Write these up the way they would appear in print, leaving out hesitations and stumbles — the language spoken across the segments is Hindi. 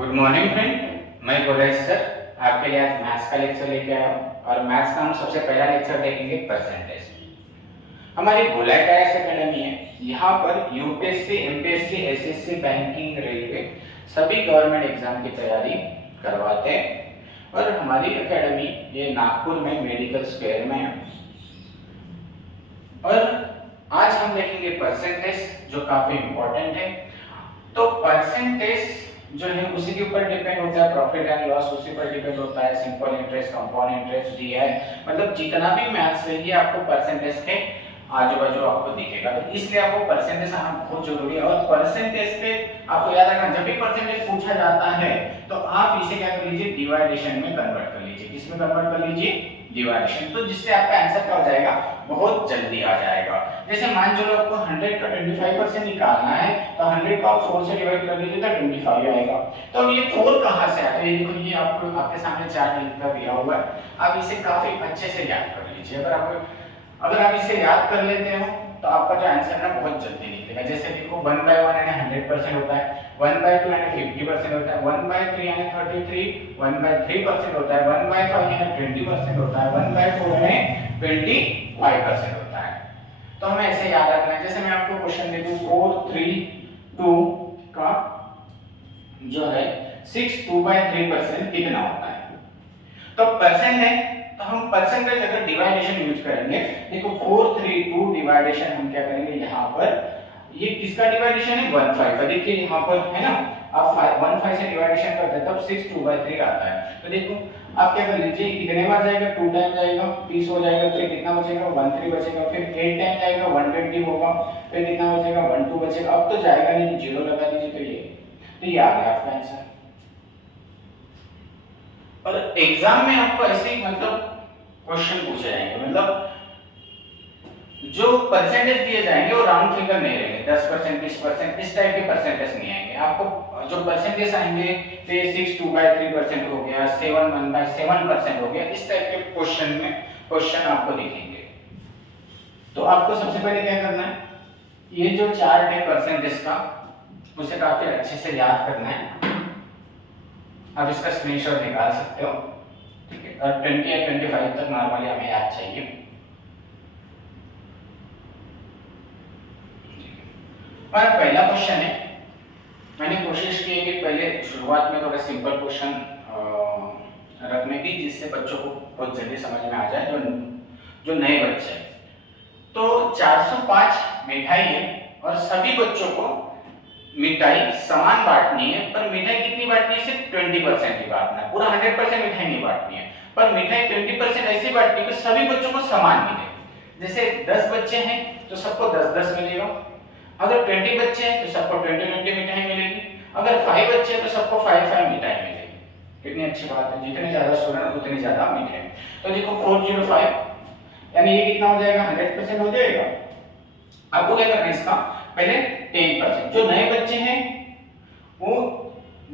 गुड मॉर्निंग फ्रेंड, मैं गुरज सर आपके लिए आज मैथ्स का लेक्चर लेके आया हूँ। और मैथ्स का हम सबसे पहला लेक्चर देखेंगे परसेंटेज। हमारी बुलेट आईएएस एकेडमी है, यहाँ पर UPSC, MPSC, SSC, banking, railway सभी गवर्नमेंट एग्जाम की तैयारी करवाते हैं। और हमारी एकेडमी ये नागपुर में मेडिकल स्क्वायर में है। और आज हम देखेंगे परसेंटेज, जो काफी इंपॉर्टेंट है। तो परसेंटेज जो है उसी के ऊपर डिपेंड होता है, प्रॉफिट एंड लॉस उसी पर डिपेंड होता है, simple interest, compound interest, DI, मतलब जितना भी मैथ्स है ये आपको परसेंटेज के आजू बाजू आपको दिखेगा। तो इसलिए आपको परसेंटेज आना बहुत जरूरी है। और परसेंटेज पे आपको याद रखना, जब भी परसेंटेज पूछा जाता है तो आप इसे क्या कर लीजिए, डिवाइडेशन में कन्वर्ट कर लीजिए। किसमें कन्वर्ट कर लीजिए? डिवाइडेशन। तो जिससे आपका आंसर क्या हो जाएगा, बहुत जल्दी आ जाएगा। जैसे मान चलो आपको 100 का 25% निकालना है, तो 100 को आप 4 से डिवाइड कर दीजिए तो 25 आएगा। तो अब ये 4 कहां से आता है? ये देखो, ये आपको आपके सामने चार्ट लिखा दिया हुआ है। आप इसे काफी अच्छे से याद कर लीजिए। अगर आप इसे याद कर लेते हो तो आपका जो आंसर है ना बहुत जल्दी निकलेगा। जैसे देखो 1/1 यानी 100% होता है, 1/2 यानी 50% होता है, 1/3 यानी 33, 1/3% होता है, 1/5 यानी 20% होता है, 1/4 यानी 25% होता है। तो हमें ऐसे याद रखना है। जैसे मैं आपको क्वेश्चन दे दूं 432 का जो है 6 2/3% कितना होता है? तो परसेंट है तो हम परसेंटेज अगर डिवाइडेशन यूज करेंगे, देखो 432 डिवाइडेशन हम क्या करेंगे, यहाँ पर ये किसका डिवाइडेशन है? 15 का। देखिए यहाँ पर है ना, आप 15 से डिवाइडेशन करते हैं तब 6 2/3 आता है। तो देखो आप क्या कर लीजिए, कितने बार जाएगा, 2 टाइम जाएगा, 30 हो जाएगा, फिर कितना बचेगा, 13 बचेगा, फिर 8 टाइम जाएगा, 120 होगा, फिर कितना बचेगा, 12 बचेगा। अब तो जाएगा नहीं, जीरो लगा दीजिए। तो ये आ गया आपका आंसर। और एग्जाम में आपको ऐसे ही मतलब क्वेश्चन पूछे जाएंगे, मतलब जो परसेंटेज दिए जाएंगे वो राउंड फिगर नहीं रहेंगे, 10%, 20%, इस टाइप के परसेंटेज नहीं आएंगे। आपको जो परसेंटेज आएंगे तो 6 2/3% हो गया, 7 1/7% हो गया, इस टाइप के क्वेश्चन में क्वेश्चन आपको दिखेंगे। तो आपको सबसे पहले क्या करना है, ये जो चार्ट है परसेंटेज का उसे काफी अच्छे से याद करना है। आप इसका स्क्रीनशॉट निकाल सकते हो, ठीक है। और 20 या 25 तक नॉर्मली हमें याद चाहिए। हमारा पहला क्वेश्चन है, मैंने कोशिश की है कि पहले शुरुआत में थोड़ा सिंपल क्वेश्चन रखने की, जिससे बच्चों को बहुत जल्दी समझ में आ जाए, जो नए बच्चे हैं। तो 405 मिठाई है और सभी बच्चों को मिठाई समान बांटनी है, पर मिठाई कितनी बांटनी है? सिर्फ 20% ही बांटना है, पूरा 100% मिठाई नहीं बांटनी है। पर मिठाई 20% ऐसी बांटनी है कि सभी बच्चों को समान मिले। जैसे 10 बच्चे हैं तो सबको 10-10 मिलेगा, अगर 20 बच्चे हैं तो सबको 20-20 मिठाई मिलेगी, अगर 5 बच्चे हैं तो सबको 5-5 मिठाई मिलेगी। कितनी अच्छी बात है, जितने ज्यादा स्टूडेंट उतनी ज्यादा मिठाई। तो देखो 405 यानी ये कितना हो जाएगा, 100% हो जाएगा। आपको क्या करना है, इसका पहले 10%, जो नए बच्चे हैं वो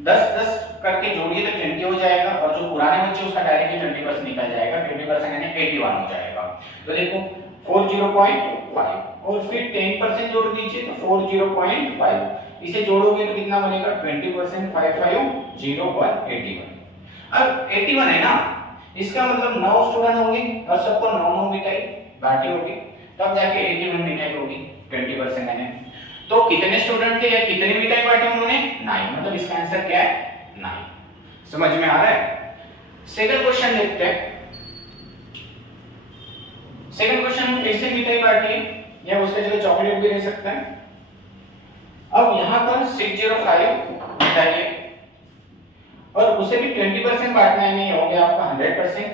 10-10 करके जोड़िए तो 20 हो जाएगा, और जो पुराने बच्चे उसका डायरेक्टली 20% निकल जाएगा, 20% यानी 81 हो जाएगा। तो देखो 40.5 और फिर 10% जोड़ दीजिए तो 40.5, इसे जोड़ोगे तो कितना बनेगा, 20%, 5 5 0 1 81। अब 81 है ना, इसका मतलब 9 स्टूडेंट होंगे और सबको 9 मिठाई बांटी होगी, तब जाके 81 मिठाई होगी 20% यानी। तो कितने स्टूडेंट थे या कितनी मिठाई बांटी उन्होंने? 9, मतलब इसका आंसर क्या है, 9। समझ में आ रहा है? सेकंड क्वेश्चन देखते हैं। सेकंड क्वेश्चन में फिर से मिठाई बांटी है, या उसके जगह चॉकलेट भी ले सकते हैं। अब यहाँ पर 605 मिठाई है और उसे भी 20% बांटना है, नहीं हो गया आपका 100%।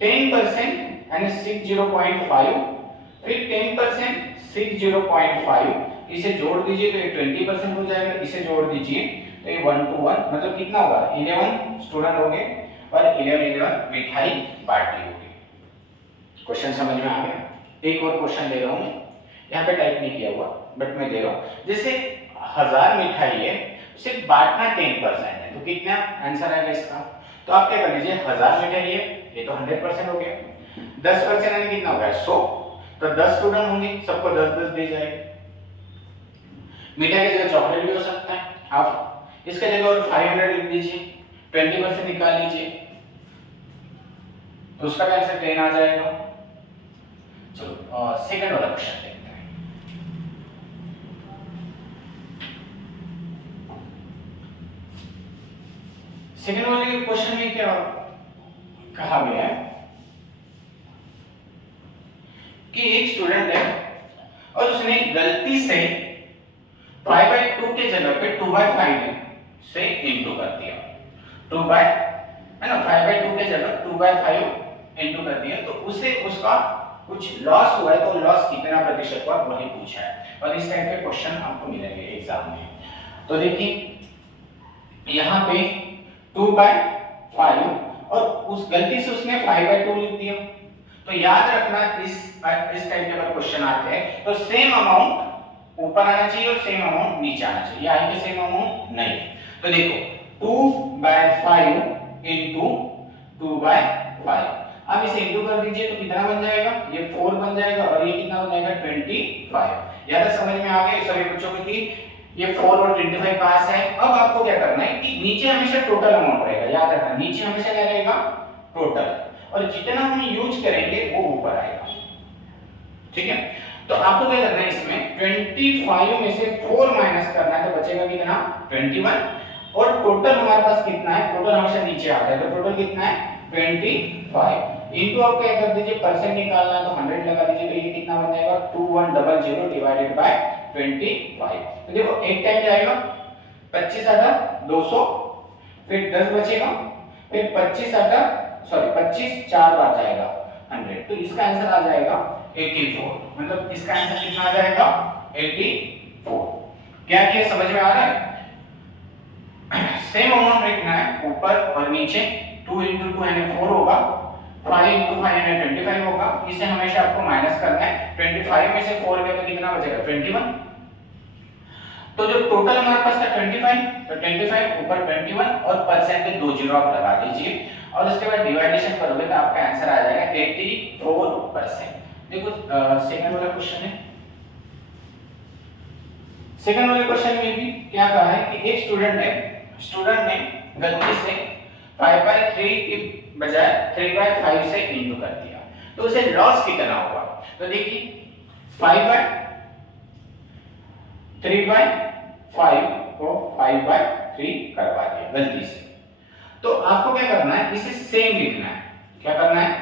10% यानी 60.5, फिर 10% 60.5, इसे जोड़ दीजिए तो ये 20% हो जाएगा, इसे जोड़ दीजिए तो ये 1 to 1, मतलब कितना होगा, 11 स्टूडेंट होंगे और 11 मिठाई बांटी होगी। क्वेश्चन समझ में आ गया? एक और क्वेश्चन दे रहा हूं, यहाँ पे टाइप नहीं किया हुआ बट मैं दे रहा हूं। जैसे 1000 मिठाई है, सिर्फ बांटना 10% है, तो कितना आंसर आएगा इसका? तो आप क्या कर लीजिए, 1000 मिठाई है, ये तो 100% हो गया, 10% यानी कितना हो गया, 100। तो 10 स्टूडेंट होंगे, सबको 10-10 दे जाएंगे। मिठाई की जगह चॉकलेट भी हो सकता है, आप इसके जगह और 500 लिख दीजिए, 20% निकाल लीजिए, तो उसका भी आंसर 10 आ जाएगा। चलो सेकंड वाला क्वेश्चन देखते हैं। सेकंड वाले क्वेश्चन में क्या कहा गया है कि एक स्टूडेंट है और उसने गलती से 5/2 के जगह पे 2/5 से इंटू कर दिया। 2 बाय है ना, 5/2 के जगह 2/5 इंटू कर दिया, तो उसे उसका कुछ लॉस हुआ है, तो लॉस कितना प्रतिशत हुआ वही पूछा है और इस टाइप के क्वेश्चन आपको मिलेंगे एग्जाम में। तो देखिए यहाँ पे 2/5 और उस गलती से उसने 5/2 लिख दिया, तो याद रखना इस टाइप के अगर क्वेश्चन आते हैं तो सेम अमाउंट ऊपर आना चाहिए और सेम अमाउंट नीचे आना चाहिए, आई के सेम अमाउंट नहीं। तो देखो 2/5 इंटू 2/5, अब इसे इंटू कर दीजिए तो कितना बन जाएगा, ये 4 बन जाएगा और ये कितना बन जाएगा 25। याद समझ में आ गया सभी बच्चों को कि ये 4 और 25 पास है। अब आपको क्या करना है कि नीचे हमेशा टोटल अमाउंट रहेगा, याद रखना नीचे हमेशा क्या रहेगा टोटल, और जितना हम यूज करेंगे वो ऊपर आएगा, ठीक है। तो आपको क्या करना है इसमें 25 में से 4 माइनस करना है, तो बचेगा कितना 21, और टोटल हमारे पास कितना है, टोटल हमेशा नीचे आता है, तो टोटल कितना है 25 इनटू आप क्या कर दीजिए परसेंट निकालना है तो 100 लगा दीजिए, तो ये कितना बन जाएगा 2100 डिवाइडेड बाय 25। तो देखो एक टाइम जाएगा 25 आता 200, फिर 10 बचेगा, फिर 25 4 बार जाएगा 100, तो इसका आंसर आ जाएगा 84। मतलब इसका आंसर कितना आ जाएगा 84। क्या किया समझ में आ रहा है? सेम अमाउंट रखना है ऊपर और नीचे, 2 into 2 यानी 4 होगा, 5 into 5 यानी 25 होगा, इसे हमेशा आपको माइनस करना है। 25 में से 4 गए तो कितना बचेगा 21, तो जो टोटल हमारे पास था 25, तो 25 ऊपर 21 और परसेंट के 2 जीरो आप लगा दीजिए और उसके बाद डिवाइडेशन करोगे तो आपका आंसर आ जाएगा 84%। देखो सेकंड वाला क्वेश्चन है, सेकंड वाले क्वेश्चन में भी क्या कहा है कि एक स्टूडेंट ने गलती से 5/3 की बजाय 3/5 से इंटू कर दिया, तो उसे लॉस कितना होगा। तो देखिए 3/5 को 5/3 करवा दिया गलती से, तो आपको क्या करना है इसे सेम लिखना है। क्या करना है,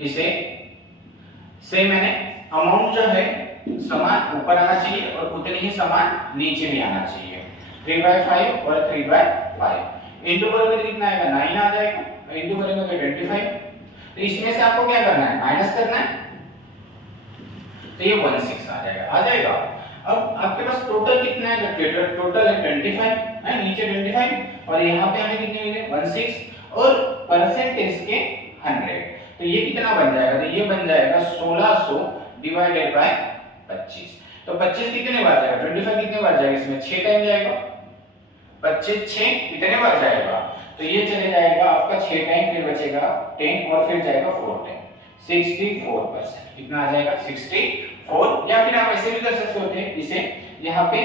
इसे सेम यानी अमाउंट जो है समान ऊपर आना चाहिए और उतनी ही समान नीचे भी आना चाहिए। 3/5 और 3/5 इंटू करोगे तो कितना आएगा 9 आ जाएगा, इंटू करेंगे तो 25। तो इसमें से आपको क्या करना है माइनस करना है, तो ये 16 आ जाएगा। अब आपके पास टोटल कितना है, तो टोटल है 25 है, नीचे 25 और यहाँ पे हमें कितने मिले 16 और परसेंटेज के 100, तो ये कितना बन जाएगा, तो ये बन जाएगा 1600 डिवाइडेड बाय 25। तो 25 कितने बार जाएगा, 25 कितने बार जाएगा, इसमें 6 टाइम जाएगा, 25 6 कितने बार जाएगा, तो ये चले जाएगा आपका 6 टाइम, फिर बचेगा 10 और फिर जाएगा 4 टाइम, 64%। कितना आ जाएगा 64। या फिर आप ऐसे भी कर सकते होते हैं, इसे यहाँ पे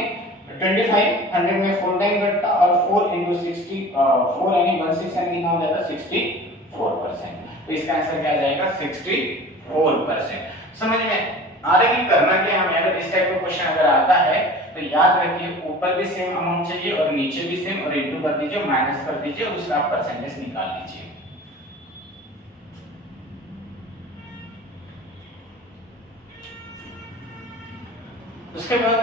25 100 में 4 टाइम घटता और 4 into 60 4 यानी 16 यानी कितना हो जाएगा 64%। तो इसका आंसर क्या आ जाएगा 64%। समझ में आ रहा है कि करना क्या है। अगर इस टाइप का क्वेश्चन अगर आता है तो याद रखिए ऊपर भी सेम अमाउंट चाहिए और नीचे भी सेम, और इनटू कर दीजिए माइनस कर दीजिए और उसका आप परसेंटेज निकाल लीजिए। उसके बाद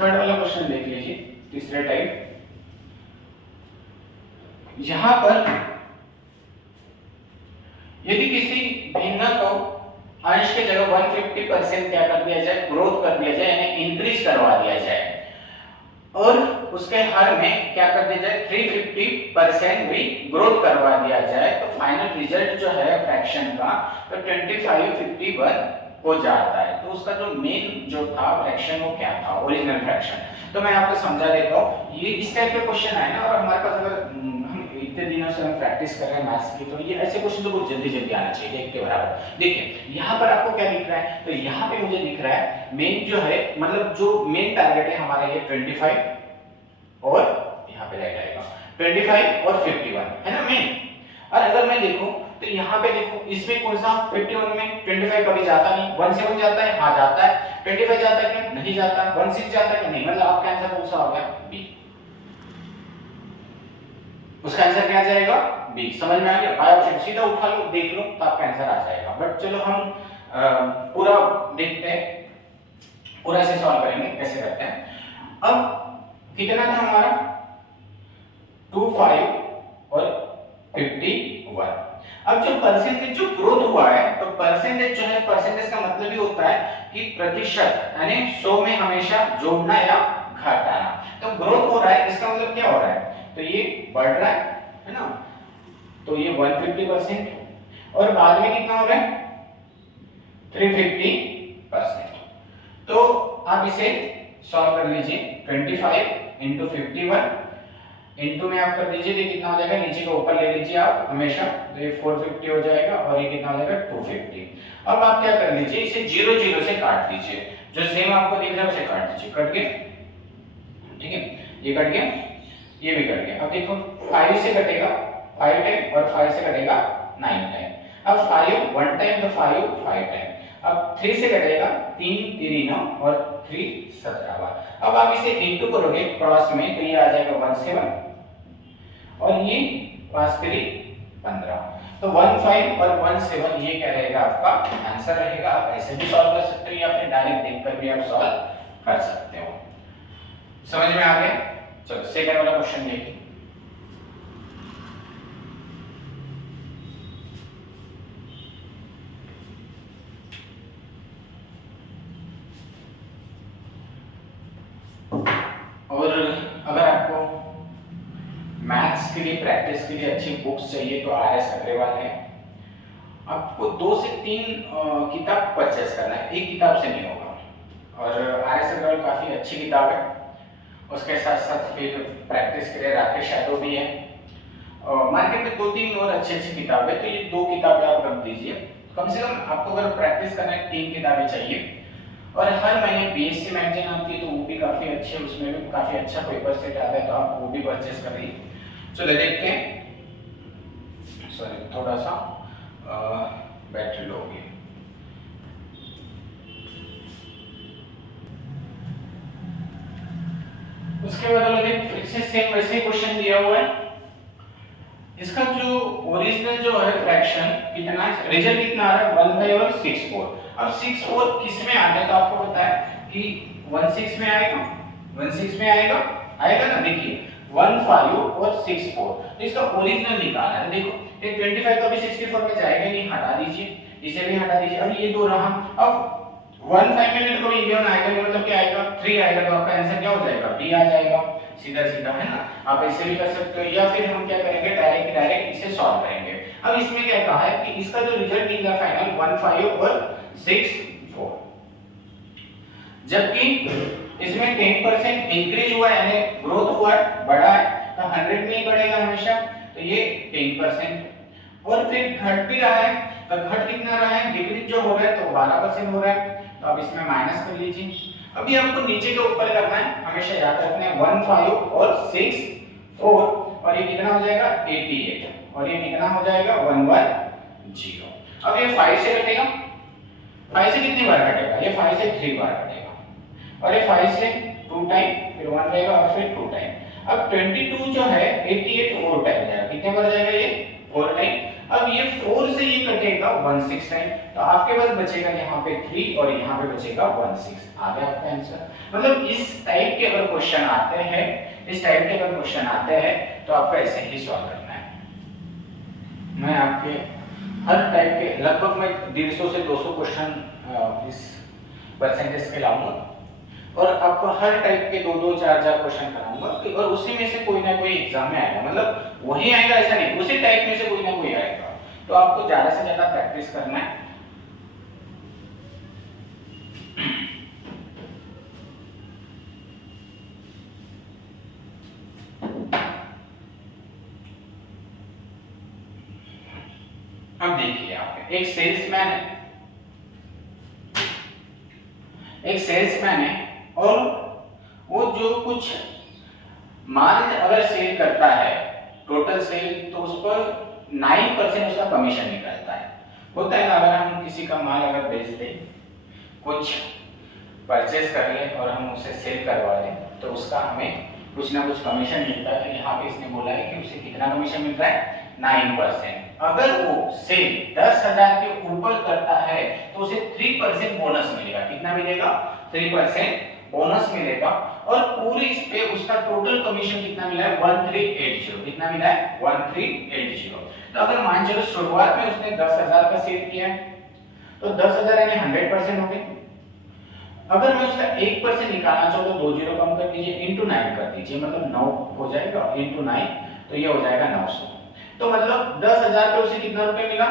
थर्ड वाला क्वेश्चन देख लीजिए, तीसरे टाइप। यहां पर यदि किसी भिन्न को अंश के जगह 150% क्या कर दिया जाए, ग्रोथ कर दिया जाए यानी इंक्रीज करवा दिया जाए, और उसके हर में क्या कर दिया जाए 350% भी ग्रोथ करवा दिया जाए, तो फाइनल रिजल्ट जो है फ्रैक्शन का तो 2551 हो जाता है। तो उसका जो मेन जो था फ्रैक्शन वो क्या था, ओरिजिनल फ्रैक्शन। तो मैं आपको समझा देता हूँ, ये इस टाइप के क्वेश्चन आए ना, और हमारे पास अगर इतने दिनों से हम प्रैक्टिस कर रहे हैं मैथ्स की, तो ये ऐसे क्वेश्चन तो बहुत जल्दी जल्दी आना चाहिए एक के बराबर। देखिए यहाँ पर आपको क्या दिख रहा है, तो यहाँ पे मुझे दिख रहा है मेन जो है, मतलब जो मेन टारगेट है हमारा ये 25 और यहाँ पे राइट आएगा 25 और 51 है ना मेन। और अगर मैं देखूं तो यहाँ पे देखो इसमें कौन सा 51 में 25 कभी जाता नहीं, 17 जाता है, हाँ जाता है, 25 जाता है क्या, नहीं जाता, 16 जाता है क्या, नहीं, मतलब आपका आंसर कौन सा हो गया, बी। उसका आंसर क्या आ जाएगा, बी। समझ में आ गया, बाय ऑप्शन सीधा उठा लो देख लो तो आपका आंसर आ जाएगा। बट चलो हम पूरा देखते हैं, पूरा से सॉल्व करेंगे कैसे करते हैं। अब कितना था हमारा 25 और 51। अब जो परसेंटेज जो ग्रोथ हुआ है, तो परसेंटेज जो है, परसेंटेज का मतलब ही होता है कि प्रतिशत, यानी 100 में हमेशा जोड़ना या घटाना। तो ग्रोथ हो रहा है इसका मतलब क्या हो रहा है, तो ये बढ़ रहा है ना, तो ये 150% और बाद में कितना हो रहा है 350%। तो आप इसे सॉल्व कर लीजिए, 25 इंटू 51 इंटू में आप कर दीजिए, ये कितना हो जाएगा, नीचे का ऊपर ले लीजिए आप हमेशा, तो ये 450 हो जाएगा और ये कितना हो जाएगा 250। अब आप क्या कर लीजिए, इसे 0 0 से काट दीजिए, जो सेम आपको दिख रहा है उसे काट दीजिए, कट गया, ठीक है, ये कट गया, ये भी कट गया। अब देखो 5 से कटेगा 5 टाइम और 5 से कटेगा 9 टाइम। अब 5 1 टाइम तो 5 5 टाइम। अब 3 से कटेगा 3 3 9 और 3 17 बार। अब आप इसे इनटू करोगे क्रॉस में तो ये आ जाएगा 17 और ये 5 3 15। तो 15 और 17 ये क्या रहेगा आपका आंसर रहेगा। आप ऐसे भी सॉल्व कर सकते हो या फिर डायरेक्ट देखकर भी आप सॉल्व कर सकते हो। समझ में आ गया? चलो सेकंड वाला क्वेश्चन देखिए। और अगर आपको मैथ्स के लिए प्रैक्टिस के लिए अच्छी बुक्स चाहिए तो RS अग्रवाल है। आपको 2 से 3 किताब परचेस करना है, एक किताब से नहीं होगा। और RS अग्रवाल काफ़ी अच्छी किताब है। उसके साथ साथ फिर प्रैक्टिस के लिए राकेश यादव भी है। मार्केट में 2-3 और अच्छी अच्छी किताबें, तो ये 2 किताबें आप रख दीजिए। कम से कम आपको अगर प्रैक्टिस करना है 3 किताबें चाहिए। और हर महीने BSc मैगजीन आती है तो वो भी काफ़ी अच्छी है, उसमें भी काफ़ी अच्छा पेपर सेट आता है, तो आप वो भी परचेस करिए। चलो देखते हैं, सॉरी थोड़ा सा बैटरी लो हो गई। उसके बाद देखिए फिर से सेम वैसे ही क्वेश्चन दिया हुआ है। इसका जो ओरिजिनल जो है फ्रैक्शन कितना, रिजल्ट कितना आ रहा है 15 और 64। अब 64 किस में आता है, तो आपको पता है कि 16 में आएगा, 16 में आएगा ना, देखिए 15 और 64, तो इसका ओरिजिनल निकालना है। देखो ये 25 तो अभी 64 में जाएगा नहीं, हटा दीजिए, इसे भी हटा दीजिए। अब ये दो रहा, अब 15 में तो कभी 11 आएगा नहीं, मतलब क्या आएगा 3 आएगा, तो आपका आंसर क्या हो जाएगा बी आ जाएगा, सीधा सीधा, है ना। आप ऐसे भी कर सकते हो या फिर हम क्या करेंगे डायरेक्ट इसे सॉल्व करेंगे। अब इसमें क्या कहा है कि इसका जो रिजल्ट निकला फाइनल 15 और 64, जबकि इसमें 10% इंक्रीज हुआ है, यानी ग्रोथ हुआ है, बढ़ा है, तो 100 में ही बढ़ेगा हमेशा, तो ये 10%। और फिर घट भी रहा है, तो घट कितना रहा है, डिक्रीज जो हो रहा है तो 12% हो रहा है, तो अब इसमें माइनस कर लीजिए। अभी आपको नीचे के ऊपर करना है, हमेशा याद रखना है 15 और 64, और ये कितना हो जाएगा 88, और ये कितना हो जाएगा 110। अब ये 5 से कटेगा, 5 से कितनी बार कटेगा, ये 5 से 3 बार कटेगा, और ये 5 से 2 टाइम, फिर 1 रहेगा और फिर 2 टाइम। अब 22 जो है 88 4 टाइम जाएगा, कितने बार जाएगा ये 4 टाइम। अब ये 4 से ये कटेगा 16 टाइम, तो आपके पास बचेगा यहाँ पे 3 और यहाँ पे बचेगा 16। आ गया आपका आंसर। मतलब इस टाइप के अगर क्वेश्चन आते हैं, इस टाइप के अगर क्वेश्चन आते हैं तो आपको ऐसे ही सॉल्व करना है। मैं आपके हर टाइप के लगभग मैं 150 से 200 क्वेश्चन इस परसेंटेज के लाऊंगा, और आपको हर टाइप के 2-2 4-4 क्वेश्चन कराऊंगा, और उसी में से कोई ना कोई एग्जाम में आएगा, मतलब वही आएगा ऐसा नहीं, उसी टाइप में से कोई ना कोई आएगा। तो आपको ज्यादा से ज्यादा प्रैक्टिस करना है। अब देखिए यहाँ पे एक सेल्समैन है, एक सेल्समैन है और वो जो कुछ माल अगर सेल करता है टोटल सेल, तो उस पर 9% उसका कमीशन निकलता है। होता है ना, अगर हम किसी का माल अगर बेच दें, कुछ परचेज कर ले और हम उसे सेल करवा लें, तो उसका हमें कुछ ना कुछ कमीशन मिलता है। तो यहाँ पे इसने बोला है कि उसे कितना कमीशन मिल रहा है, 9%। अगर वो सेल 10,000 के ऊपर करता है तो उसे 3% बोनस मिलेगा। कितना मिलेगा, 3% बोनस मिलेगा। और पूरी इस पे उसका टोटल कमीशन कितना मिला है, 1380। कितना मिला है, 1380। तो अगर मान चलो शुरुआत में उसने 10,000 का सेल किया है, तो 10,000 यानी 100% हो गए। अगर मैं उसका 1% निकालना चाहूँ तो 2 जीरो कम कर दीजिए, इंटू 9 कर दीजिए, मतलब 9 हो जाएगा, इंटू 9 तो ये हो जाएगा 900। तो मतलब 10,000 पे उसे कितना रुपए मिला,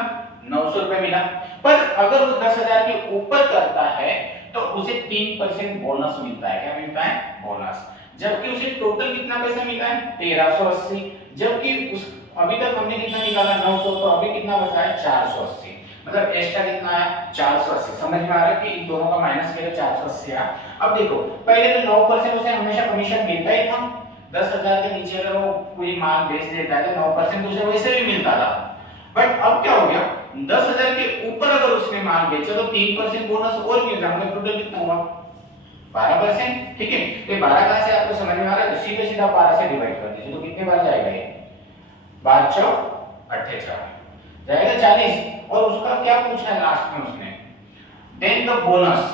900 रुपए मिला। पर अगर वो 10,000 के ऊपर करता है तो उसे 3% बोनस मिलता है। क्या मिलता है, बोनस। जबकि उसे टोटल कितना पैसा मिला है, 1380। जबकि उस अभी तक हमने कितना निकाला, 900, तो अभी कितना बचा है, 480। मतलब एक्स्ट्रा कितना है, 480। समझ में आ रहा है कि इन दोनों का माइनस किया 480 आया। अब देखो पहले तो 9% उसे हमेशा कमीशन मिलता ही था। 10,000 के नीचे अगर वो कोई माल बेच देता है तो 9% उसे वैसे भी मिलता था। बट अब क्या हो गया, 10,000 के ऊपर अगर उसने माल बेचा तो 3% बोनस और मिल रहा है। मतलब टोटल कितना हुआ, 12%। ठीक है, तो 12 कहां से आपको समझ में आ रहा है, तो सीधे सीधा 12 से डिवाइड कर दीजिए। तो कितने बार जाएगा ये, 12 चौक 48 जाएगा 40। और उसका क्या पूछा है लास्ट में उसने, देन द बोनस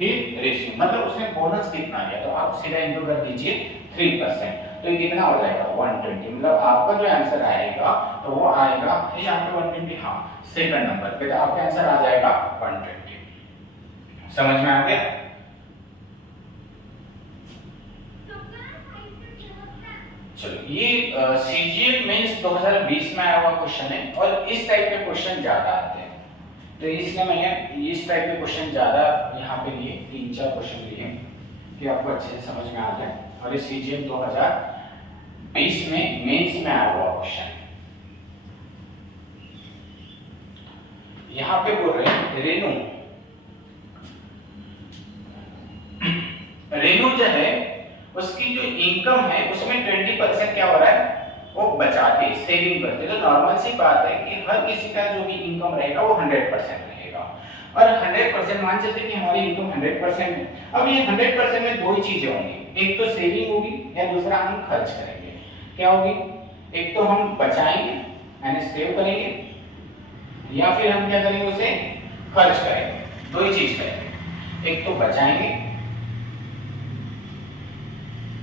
ही रेशियो, मतलब उसने बोनस कितना दिया। तो आप सीधा इनटू कर दीजिए 3%। तो ये कितना हो जाएगा, 120। मतलब आपका जो आंसर आएगा तो वो आएगा यहाँ पे 120। हाँ, सेकंड नंबर पे तो आपका आंसर आ जाएगा 120। समझ में आ गया। चलो, ये सीजीएल मेंस 2020 में आया हुआ क्वेश्चन है और इस टाइप के क्वेश्चन ज्यादा आते हैं, तो इसलिए मैंने इस टाइप के क्वेश्चन ज्यादा यहाँ पे लिए, 3-4 क्वेश्चन लिए कि आपको अच्छे से समझ में आ जाए। और ये सीजीएल 2020 में मेंस में आया हुआ क्वेश्चन। यहाँ पे बोल रहे हैं रेनू जो है उसकी जो इनकम है उसमें 20% क्या हो रहा है, वो बचाते, सेविंग करते। तो नॉर्मल सी बात है कि हर किसी का जो भी इनकम रहेगा वो 100% रहेगा। और 100% मान चलते कि हमारी इनकम 100% है। अब ये 100% में दो ही चीजें होंगी, एक तो सेविंग होगी या दूसरा हम खर्च करेंगे। क्या होगी, एक तो हम बचाएंगे यानी सेव करेंगे, या फिर हम क्या करेंगे, उसे खर्च करेंगे। दो ही चीज करेंगे, एक तो बचाएंगे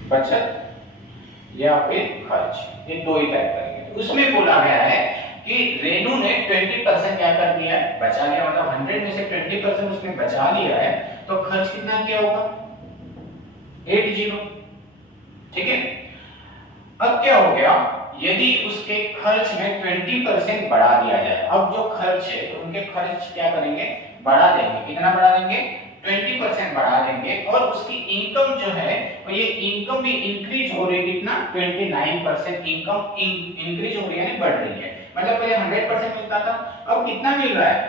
बचत या फिर खर्च, ये दो ही टाइप करेंगे। उसमें बोला गया है कि रेनू ने 20% क्या कर दिया है, बचा लिया। मतलब 100 में से 20% उसने बचा लिया है, तो खर्च कितना किया होगा, 80। ठीक है, अब क्या हो गया, यदि उसके खर्च में 20% बढ़ा दिया जाए, अब जो खर्च है तो उनके खर्च क्या करेंगे, बढ़ा देंगे। कितना बढ़ा देंगे, 20% बढ़ा देंगे। और उसकी इनकम जो है तो ये इनकम भी इंक्रीज हो रही है, कितना, 29% इनकम इंक्रीज हो रही है, बढ़ रही है। मतलब पहले 100% मिलता था, अब कितना मिल रहा है,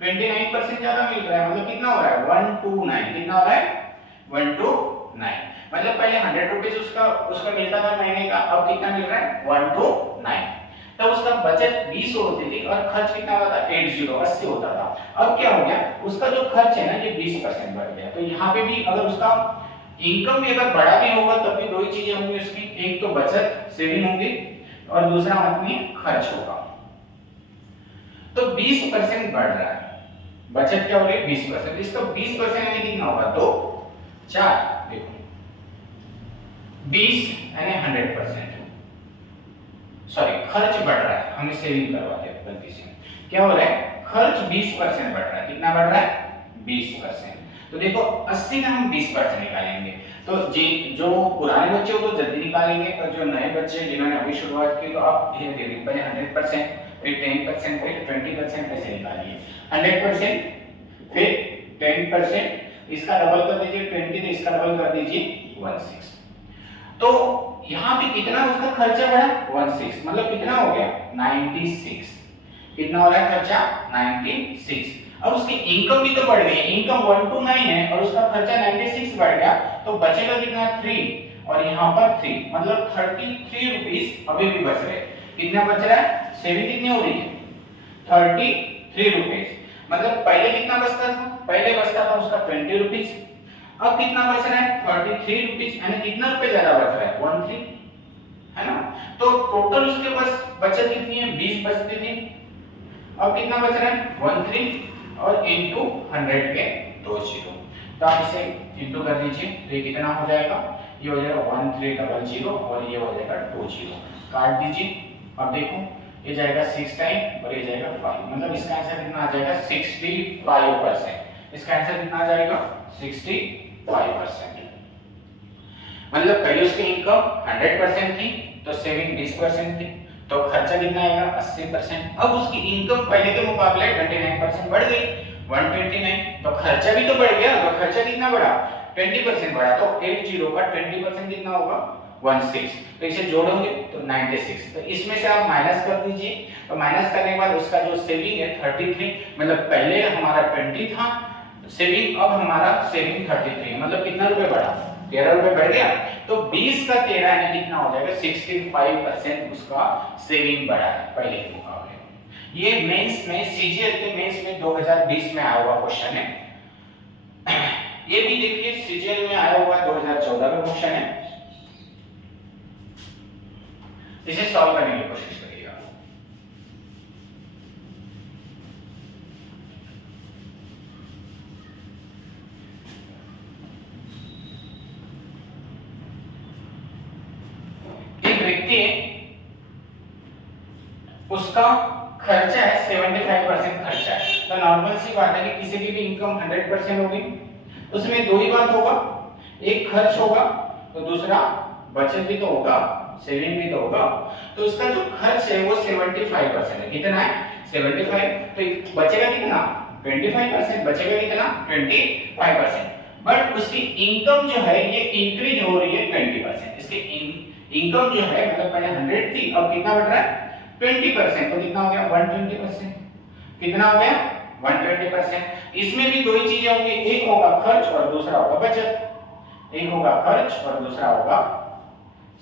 29% ज्यादा मिल रहा है। मतलब कितना हो रहा है, 129। कितना हो रहा है, 129। मतलब पहले 100 रुपीज उसका मिलता था महीने का, अब कितना मिल रहा है, 129। तब उसका बचत 20 होती थी और खर्च कितना होता था, 80 होता था। अब क्या हो गया, उसका जो खर्च है ना ये 20% बढ़ गया। तो यहाँ पे भी अगर उसका इनकम भी अगर बढ़ा भी होगा तब भी दो ही चीजें होंगी उसकी, एक तो बचत सेविंग होगी और दूसरा अपनी खर्च होगा। तो 20% बढ़ रहा है, बचत क्या हो रही है, 20%। इसका 20% यानी कितना होगा, तो 4। देखो 20 यानी 100%, सॉरी खर्च बढ़ रहा है, हमने सेविंग करवा दिया गलती से। क्या हो रहा है, खर्च 20% बढ़ रहा है। कितना बढ़ रहा है, 20%। तो देखो 80 में हम 20% निकालेंगे, तो जो पुराने बच्चे हो तो जल्दी निकालेंगे, और जो नए बच्चे जिन्होंने अभी शुरुआत की तो आप धीरे धीरे पहले 100%, फिर 10%, फिर 20% ऐसे निकालिए। 100%, फिर 10%, इसका डबल कर दीजिए 20, तो इसका डबल कर दीजिए 16। तो यहाँ पे कितना उसका खर्चा बढ़ा, 16, मतलब कितना हो गया, 96। कितना हो रहा है खर्चा 96। अब उसकी इनकम भी तो बढ़ गई, इनकम 129 है और उसका खर्चा 96 बढ़ गया, तो बचेगा कितना 3 और यहाँ पर 3, मतलब 33 रुपीस अभी भी बच रहे। कितना बच रहा है, सेविंग कितनी हो रही है 33 रुपीस। मतलब पहले कितना बचता था, पहले बचता था उसका 20 रुपीस, अब कितना बच रहा है 33 रुपीस, यानी कितना रुपए ज्यादा बच रहा है 13, है ना। तो टोटल उसके पास बचत कितनी है 20 बचती थी, अब कितना बच रहा है 13 और इनटू 100 के 2 जीरो, तो आप इसे इनटू कर दीजिए तो ये कितना हो जाएगा, ये हो जाएगा 1300 और ये हो जाएगा 20, काट दीजिए। अब देखो ये जाएगा 6 टाइम और ये जाएगा 5, मतलब इसका आंसर कितना आ जाएगा 65%। इसका आंसर कितना आ जाएगा 65%। मतलब पहले उसकी इनकम 100% थी तो सेविंग 20% थी, तो खर्चा कितना आएगा 80%। अब उसकी इनकम पहले के मुकाबले 29% बढ़ गई 129, तो खर्चा भी तो बढ़ गया, तो खर्चा कितना बढ़ा 20% बढ़ा, तो 80 का 20% कितना होगा 16, तो इसे जोड़ोगे तो 96, तो इसमें से आप माइनस कर दीजिए, तो माइनस करने के बाद उसका जो सेविंग है 33, मतलब पहले हमारा 20 था सेविंग, अब हमारा सेविंग 33, मतलब कितना रुपए बढ़ा 13 रुपए बढ़ गया, तो 20 का 13 यानी कितना हो जाएगा 65% उसका सेविंग बढ़ा है पहले के मुकाबले। ये मेंस में सीजीएल के मेंस में 2020 में आया हुआ क्वेश्चन है। ये भी देखिए सीजीएल में आया हुआ 2014 का क्वेश्चन है, इसे सॉल्व करने की कोशिश करिएगा। एक व्यक्ति है, उसका खर्चा है 75% खर्चा है, तो नॉर्मल सी बात है कि किसी की भी इनकम 100% होगी, उसमें दो ही बात होगा, एक खर्च होगा तो दूसरा बचत भी तो होगा, सेविंग भी तो होगा। तो उसका जो खर्च है वो 75% है, कितना है 75, तो बचेगा कितना 25%, बचेगा कितना 25%, बट उसकी इनकम जो है ये इंक्रीज हो रही है 20%। इसकी इनकम जो है मतलब पहले 100 थी, अब कितना बढ़ रहा है 20%, तो कितना हो गया 120%, कितना हो गया 120%। इसमें भी दो ही चीजें होंगी, एक होगा खर्च और दूसरा होगा बचत, एक होगा खर्च और दूसरा होगा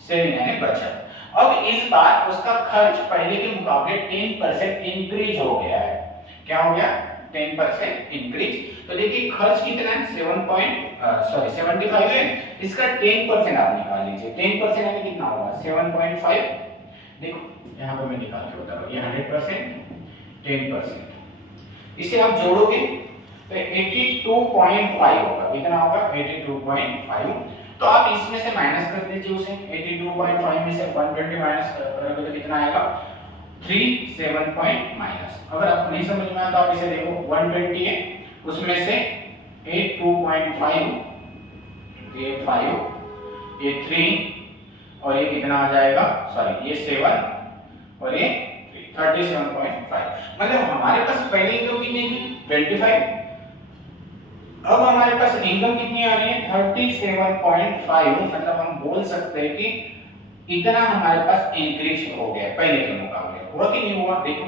सेविंग यानी बचत। अब इस बार उसका खर्च पहले के मुकाबले 10% इंक्रीज हो गया है, क्या हो गया 10% इंक्रीज, तो देखिए खर्च कितना है 75 है, इसका 10% आप निकाल लीजिए, 10% यानी कितना होगा 7.5, देखो यहाँ पे मैं निकाल के बता रहा हूँ, ये 100% 10%, इसे आप जोड़ोगे तो 82.5 होगा, कितना होगा 82.5, तो आप इसमें से माइनस कर दीजिए उसे, 82.5 में से 120 माइनस करोगे तो कितना आएगा 37 पॉइंट माइनस। अगर आपको नहीं समझ में आता तो आप इसे देखो 120 है, उसमें से 82.5, ये 5, ये 3 और ये कितना आ जाएगा, सॉरी ये 7 और ये 37.5, मतलब हमारे पास पहले इनकम कितनी थी 25, अब हमारे पास इनकम कितनी आ रही है 37.5, मतलब हम बोल सकते हैं कि इतना हमारे पास इंक्रीज हो गया पहले के मुकाबले, हुआ कि नहीं हुआ, देखो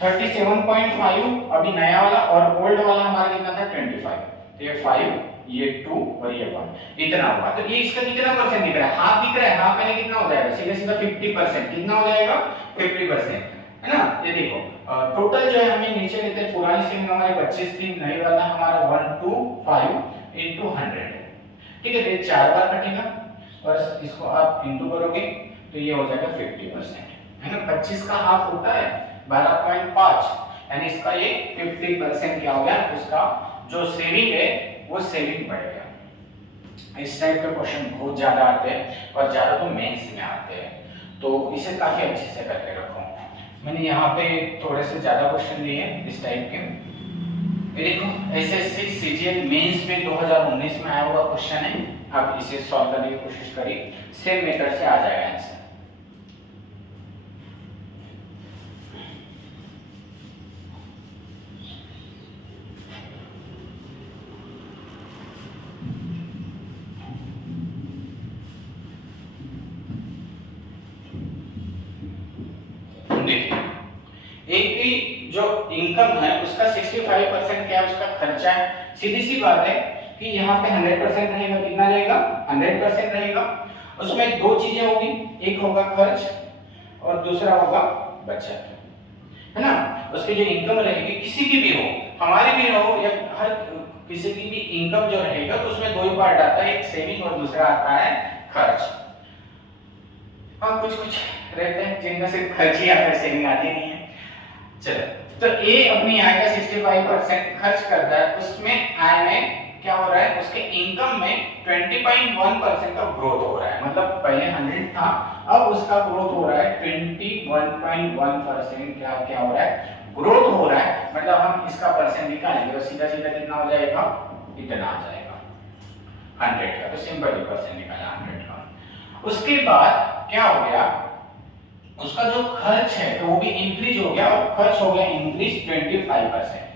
37.5 अभी नया वाला और ओल्ड वाला हमारा कितना था 25, तो ये 5 ये 2 और ये 1 इतना हुआ, तो ये इसका कितना परसेंट दिख रहा है, हाफ दिख रहा है, हाफ यानी कितना हो जाएगा सीधा सीधा 50%, कितना हो जाएगा 50%, है ना। ये देखो टोटल जो है हमें नीचे लेते हैं, पुरानी सेविंग हमारी 25 थी, नई वाला हमारा 125 into 100, ठीक है, ये 4 बार कटेगा और इसको आप इंटू करोगे तो ये हो जाएगा 50%, है ना। 25 का हाफ होता है 12.5, यानी इसका ये 50% क्या हो गया, उसका जो सेविंग है वो सेविंग बढ़ गया। इस टाइप के क्वेश्चन बहुत ज्यादा आते हैं और ज्यादा तो मेंस में आते हैं, तो इसे काफी अच्छे से करके रखो। मैंने यहाँ पे थोड़े से ज्यादा क्वेश्चन दिए हैं इस टाइप के, ये देखो एसएससी सीजीएल मेंस में 2019 में आया हुआ क्वेश्चन है, आप इसे सॉल्व करने की कोशिश करिए, सेम मेथड से आ जाएगा आंसर। एक भी इनकम है उसका 65% क्या है, उसका खर्चा है। सीधी सी बात है कि यहाँ पे 100% रहेगा, कितना रहेगा, 100% रहेगा। उसमें दो चीजें होगी, एक होगा खर्च और दूसरा होगा बचत, है ना। उसकी जो इनकम रहेगी किसी की भी हो, हमारी भी हो या हर किसी की भी इनकम जो रहेगा तो उसमें दो ही पार्ट आता है, एक सेविंग और दूसरा आता है खर्च। हाँ कुछ कुछ रहते हैं जिनमें से खर्च ही आता है, सेविंग आती नहीं है। चलो तो ए अपनी आय का 65% खर्च करता है, उसमें आय में क्या हो रहा है, उसके इनकम में 20.1% का ग्रोथ हो रहा है। मतलब पहले 100 था, अब उसका ग्रोथ हो रहा है 21.1% क्या क्या हो रहा है, ग्रोथ हो रहा है। मतलब हम इसका परसेंट निकालेंगे तो सीधा सीधा कितना हो जाएगा, इतना आ जाएगा 100 का। तो सिंपल ही परसेंट निकाला 100 का। उसके बाद क्या हो गया, उसका जो खर्च है तो वो भी इंक्रीज हो गया और खर्च हो गया इंक्रीज 25%।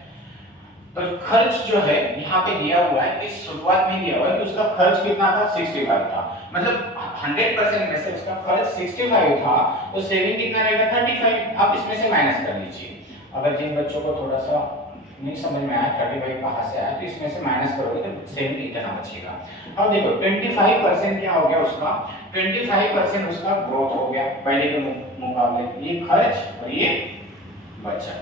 तो खर्च जो है यहाँ पे दिया हुआ है कि शुरुआत में दिया हुआ है कि उसका खर्च कितना था, 65 था। मतलब 100% में से उसका खर्च 65 था, तो सेविंग कितना रहेगा, 35। आप इसमें से माइनस कर लीजिए। अगर जिन बच्चों को थोड़ा सा नहीं समझ में आया 35 कहाँ से आया, तो इसमें से माइनस करोगे तो सेविंग इतना बचेगा। अब देखो 25% क्या हो गया उसका, 25% उसका ग्रोथ हो गया पहले के मुकाबले, ये खर्च और ये बचत।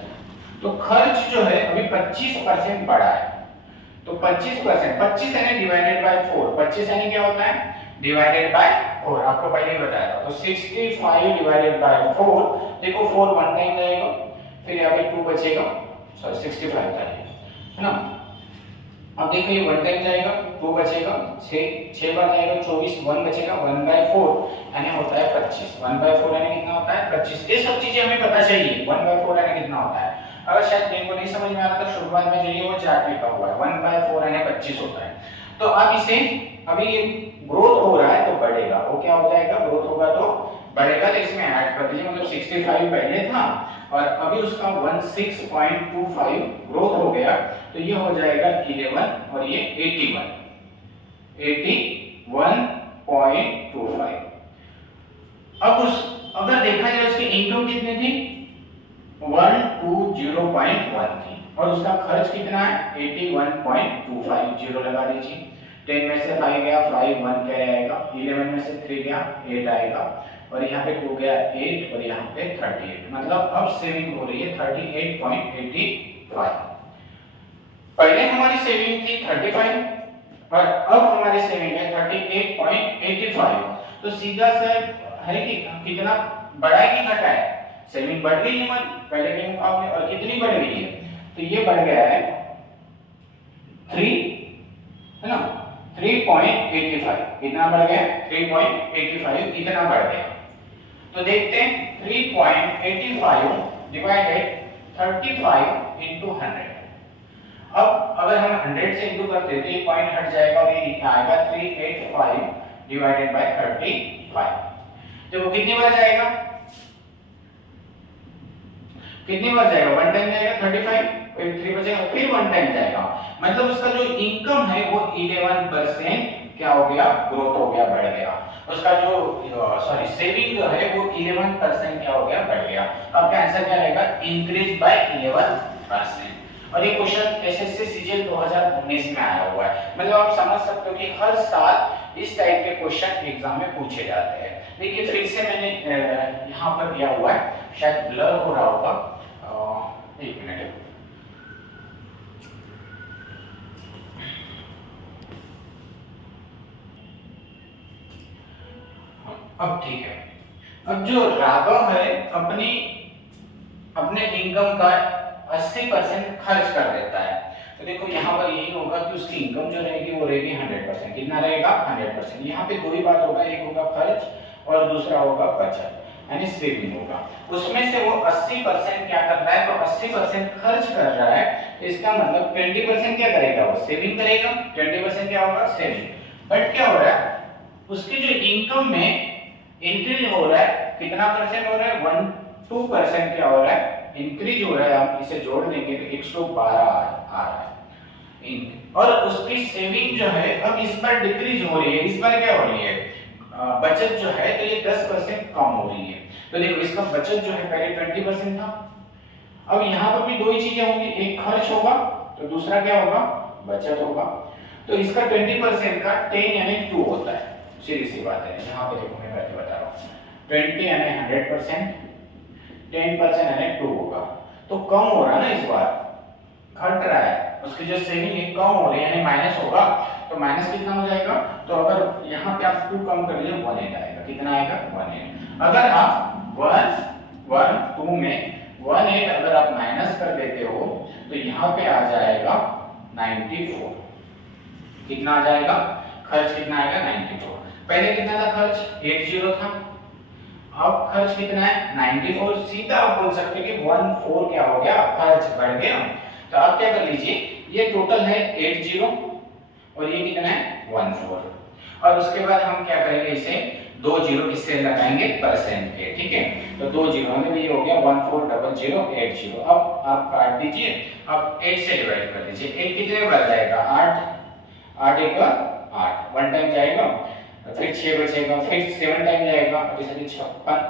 तो खर्च जो है अभी 25% बढ़ा है। तो 25%, 25 यानी डिवाइडेड बाय 4, 25 यानी क्या होता है, डिवाइडेड बाय 4, आपको पहले ही बताया था। तो 65 डिवाइडेड बाय 4, देखो 4 वन टाइम जाएगा, फिर यहाँ पे 2 बचेगा, सॉरी 65 था ये, है ना। अब देखो ये वन टाइम जाएगा, 2 बचेगा, 6 बार जाएगा 24, 1 बचेगा, 1/4 यानी होता है 25। 1/4 यानी कितना होता है, 25। ये सब चीजें हमें पता चाहिए, 1/4 यानी कितना होता है। अगर शायद जिनको नहीं समझ में आ रहा था शुरुआत में जो ये वो चार्ट लिखा हुआ है, 1/4 यानी 25 होता है। तो अब इसे अभी ये ग्रोथ हो रहा है तो बढ़ेगा, वो क्या हो जाएगा, ग्रोथ होगा तो बढ़ेगा। तो इसमें ऐड कर दीजिए, मतलब 65 पहले था और अभी उसका 16.25 ग्रोथ हो गया, तो ये हो जाएगा 11 और ये 81.25। अब उस अगर देखा जाए उसकी इनकम कितनी थी, 120.1 थी और उसका खर्च कितना है, 81.25, जीरो लगा दीजिए। 10 में से 5 गया, 5 1 क्या आएगा, 11 में से 3 गया, 8 आएगा और यहाँ पे 2 गया 8 और यहाँ पे 38। मतलब अब सेविंग हो रही है 38.85। पहले हमारी सेविंग थी 35 और अब हमारी सेविंग है 38.85। तो सीधा सा है कि कितना बढ़ा है कि घटा है, सेविंग बढ़ गई है पहले के मुकाबले, और कितनी बढ़ गई है, तो ये बढ़ गया है 3, है ना, 3.85। कितना बढ़ गया, 3.85 इतना बढ़ गया। तो देखते हैं 3.85 डिवाइडेड 35 into 100। अब अगर हम 100 से इंटू करते हैं तो ये पॉइंट हट जाएगा और ये आएगा 385 डिवाइडेड बाय 35। तो वो कितनी बार जाएगा, कितनी बार जाएगा, वन टाइम जाएगा 35, फिर 3 बचेगा, फिर वन टाइम जाएगा। मतलब उसका जो इनकम है वो 11% क्या हो गया, ग्रोथ हो गया, बढ़ गया। उसका जो सॉरी सेविंग जो है वो 11% क्या हो गया, बढ़ गया। आपका आंसर क्या रहेगा, इंक्रीज बाय 11%। और ये क्वेश्चन एसएससी सीजीएल 2019 में आया हुआ है। मतलब आप समझ सकते हो कि हर साल इस टाइप के क्वेश्चन एग्जाम में पूछे जाते हैं। देखिए फिर से मैंने यहाँ पर दिया हुआ है, शायद ब्लर हो रहा होगा, एक मिनट। अब ठीक है। अब जो राघव है अपने इनकम का 80% खर्च कर देता है। तो देखो यहाँ पर यही होगा कि उसकी इनकम जो रहेगी वो रहेगी 100%। कितना रहेगा, 100%। यहाँ पे दो ही बात होगा, एक होगा खर्च और दूसरा होगा बचत यानी सेविंग होगा। उसमें से वो 80% क्या कर रहा है, तो 80% खर्च कर रहा है, तो इसका मतलब 20% क्या करेगा, वो सेविंग करेगा। 20% क्या होगा, सेविंग। बट क्या हो रहा है, उसकी जो इनकम में इंक्रीज हो रहा है, कितना परसेंट हो रहा है, 12% क्या हो रहा है, इंक्रीज हो रहा है। आप इसे जोड़ देंगे तो 112 आ रहा है। और उसकी सेविंग जो है अब इस बार डिक्रीज हो रही है, इस बार क्या हो रही है, बचत जो है तो ये 10% कम हो रही है। तो देखो इसका बचत जो है पहले 20% था, अब यहाँ पर भी दो ही चीजें होंगी, एक खर्च होगा तो दूसरा क्या होगा, बचत होगा। तो इसका 20% का 10 यानी 2 होता है, सीधी सी बात है। यहाँ पे देखो मैं करके बता रहा हूँ, 20 यानी 100%, 10% यानी 2 होगा। तो कम हो रहा है ना, इस बार घट रहा है, उसकी जो सेविंग है कम हो रही है यानी माइनस होगा। तो माइनस कितना हो जाएगा, तो अगर यहाँ पे आप 2 कम कर लीजिए 1 आएगा, कितना आएगा 1। अगर आप 1 2 में 1 अगर आप माइनस कर देते हो तो यहाँ पे आ जाएगा 94। कितना आ जाएगा, खर्च कितना आएगा 94। पहले कितना था खर्च, 80 था, अब खर्च कितना है 94। सीधा आप बोल सकते हैं कि 14 क्या हो गया, खर्च बढ़ गया। तो आप क्या कर लीजिए, ये टोटल है 80 और ये कितना है 14, और उसके बाद हम क्या करेंगे, इसे 2 जीरो किससे लगाएंगे, परसेंट के, ठीक है। तो 2 जीरो में ये हो गया 140080। अब आप काट दीजिए, अब 8 से डिवाइड कर दीजिए। 8 कितने बार जाएगा, 8 8 एक 8, 1 टाइम जाएगा, फिर 6 बचेगा, फिर 7 टाइम जाएगा, जैसे कि 56,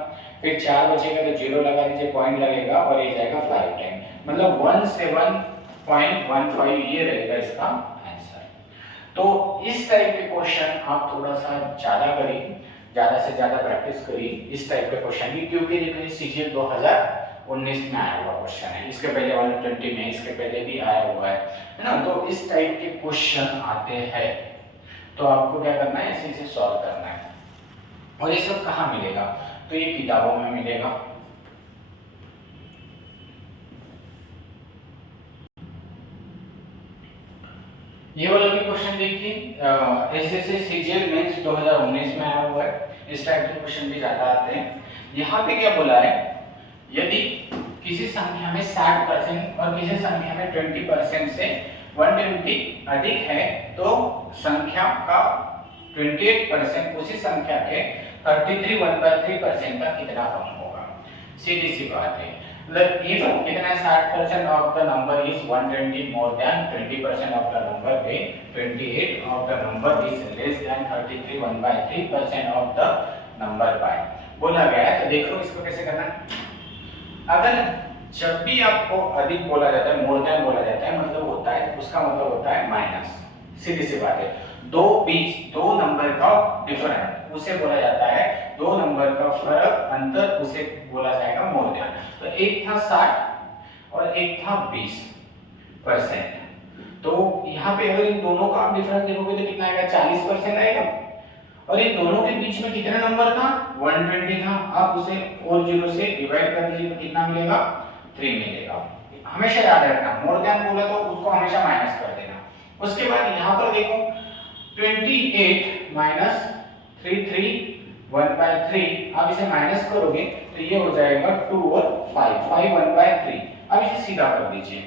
फिर 4 बचेगा तो 0 लगा दीजिए, पॉइंट लगेगा, और ये जाएगा 5 टाइम, मतलब 17.15 ये रहेगा इसका आंसर। तो इस टाइप के क्वेश्चन आप थोड़ा सा ज्यादा करिए, ज्यादा से ज्यादा प्रैक्टिस करिए इस टाइप के क्वेश्चन की, क्योंकि देखिए सीजीएल 2019 में आया हुआ क्वेश्चन है, इसके पहले वाले 20 में, इसके पहले भी आया हुआ है ना। तो इस टाइप के क्वेश्चन आते हैं, तो आपको क्या करना है, इसे सॉल्व करना है। और ये सब कहाँ मिलेगा, तो ये किताबों में मिलेगा। ये वाला भी क्वेश्चन देखिए, एसएससी सीजीएल मेंस 2019 में आया हुआ है, इस टाइप के क्वेश्चन भी ज्यादा आते हैं। यहाँ पे क्या बोला है, यदि किसी संख्या में 60% और किसी संख्या में 20% से 120 अधिक है तो संख्या का 28% उसी संख्या के 33 1/3% का कितना कम होगा। सीधी सी बात है, मतलब if कितना 60% of the number is 120 more than 20% of the number पे 28 of the number is less than 33 1/3% of the number by बोला गया है। तो देखो इसको कैसे करना है, अगर जब भी आपको अधिक बोला जाता है, मोर देन बोला जाता है, मतलब होता है, उसका मतलब होता है माइनस। सीधी सी बात है, दो नंबर का डिफरेंट उसे बोला जाता है, दो नंबर का फर्क अंतर उसे बोला जाएगा मोर देन। तो एक था 60 और एक था 20%, तो यहाँ पे अगर इन दोनों का आप डिफरेंस देखोगे तो कितना आएगा, 40% आएगा। और इन दोनों के बीच में कितना नंबर था, 120 था, आप उसे 4 जीरो से डिवाइड कर दीजिए तो कितना मिलेगा, 3 मिलेगा। हमेशा याद रखना, मोर देन बोला तो उसको हमेशा माइनस कर देना। उसके बाद यहाँ पर देखो 28 माइनस 33 1/3, आप इसे माइनस करोगे तो ये हो जाएगा 2 और 5 1/3। अब इसे सीधा कर दीजिए,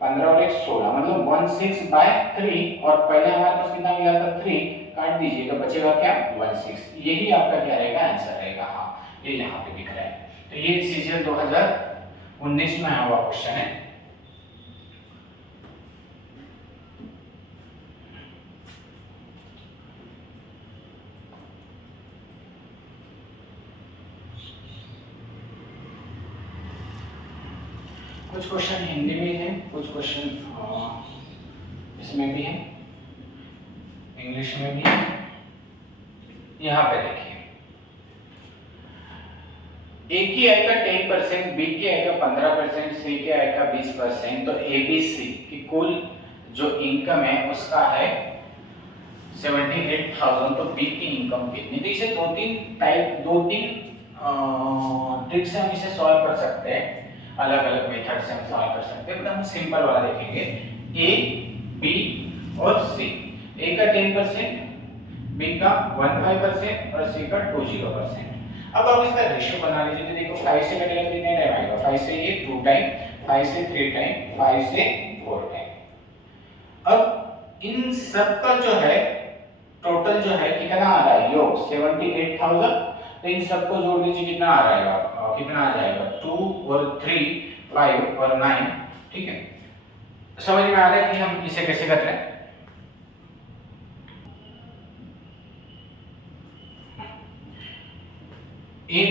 15 और 1 16, मतलब 16/3, और पहले हमारे पास कितना मिला था 3, काट दीजिए तो बचेगा क्या 16। यही आपका क्या रहेगा, आंसर रहेगा। हाँ, ये यहाँ पे दिख रहा है। तो ये सीजीएल 2019 में आया हुआ क्वेश्चन है। कुछ क्वेश्चन हिंदी में है, कुछ क्वेश्चन इसमें भी है, इंग्लिश में भी है। यहाँ पे देखिए, ए की आय का 10%, बी की आय का 15%, सी की आय का 20%, तो एबीसी की कुल जो इनकम है उसका है 78,000। तो बी की इनकम कितनी, तो इसे दो तीन ट्रिक से हम इसे सॉल्व कर सकते हैं, अलग अलग मेथड से हम सॉल्व कर सकते हैं। मतलब हम सिंपल वाला देखेंगे, ए बी और सी, ए का 10%, बी का 15% और सी का 20%। अब आप इसका रेशियो बना लीजिए, तो देखो 5 से कटेगा तो कितने टाइम आएगा, 5 से ये 2 टाइम, 5 से 3 टाइम, 5 से 4 टाइम। अब इन सब का जो है टोटल जो है कितना आ रहा है, योग 78,000। तो इन सबको जोड़ दीजिए, कितना आ रहा है, कितना आ जाएगा, 2 और 3 5 और 9। ठीक है, समझ में आ रहा है कि हम इसे कैसे कर रहे हैं। ए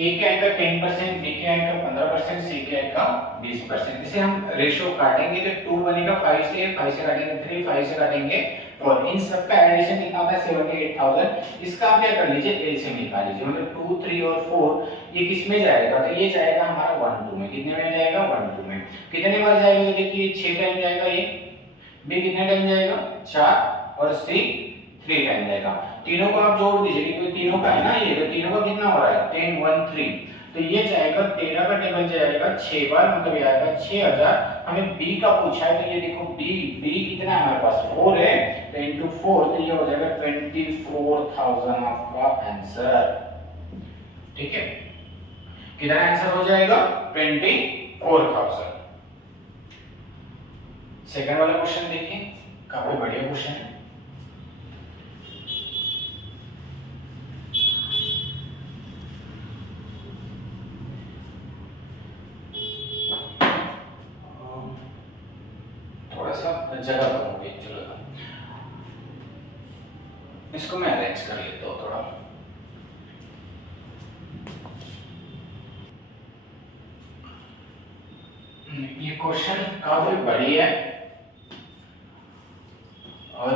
ए के आएगा 10%, बी के आएगा 15%, सी के आएगा 20%। इसे हम रेशियो काटेंगे तो 2 बनेगा 5 से, 5 से काटेंगे 3, 5 से काटेंगे 4। इन सब का एडिशन कितना होता है 78,000। इसका आप क्या कर लीजिए एलसीएम निकाल लीजिए, मतलब 2, 3 और 4 ये किस में जाएगा, तो ये जाएगा हमारा 1, 2 में। कितने में जाएगा 1, 2 में। कितने बार जाएगा, देखिए 6 टाइम जाएगा ये, बी कितने टाइम जाएगा 4 और सी 3 टाइम जाएगा। तीनों को आप जोड़ दीजिए क्योंकि तीनों का है ना ये, तो तीनों का कितना हो रहा है 10, 1, 3, तो ये जाएगा 13 का टेबल जाएगा 6 बार, मतलब ये आएगा 6000। हमें बी का पूछा है तो ये देखो बी कितना है हमारे पास 4 है, तो इनटू 4 तो ये हो जाएगा 24,000 आपका आंसर। ठीक है, कितना आंसर हो जाएगा 24,000। सेकंड वाला क्वेश्चन देखिए, काफी बढ़िया क्वेश्चन है। थोड़ा सा जगह करूंगी, चलो इसको मैं अरेंज कर लेता हूँ थोड़ा। ये क्वेश्चन काफी बड़ी है और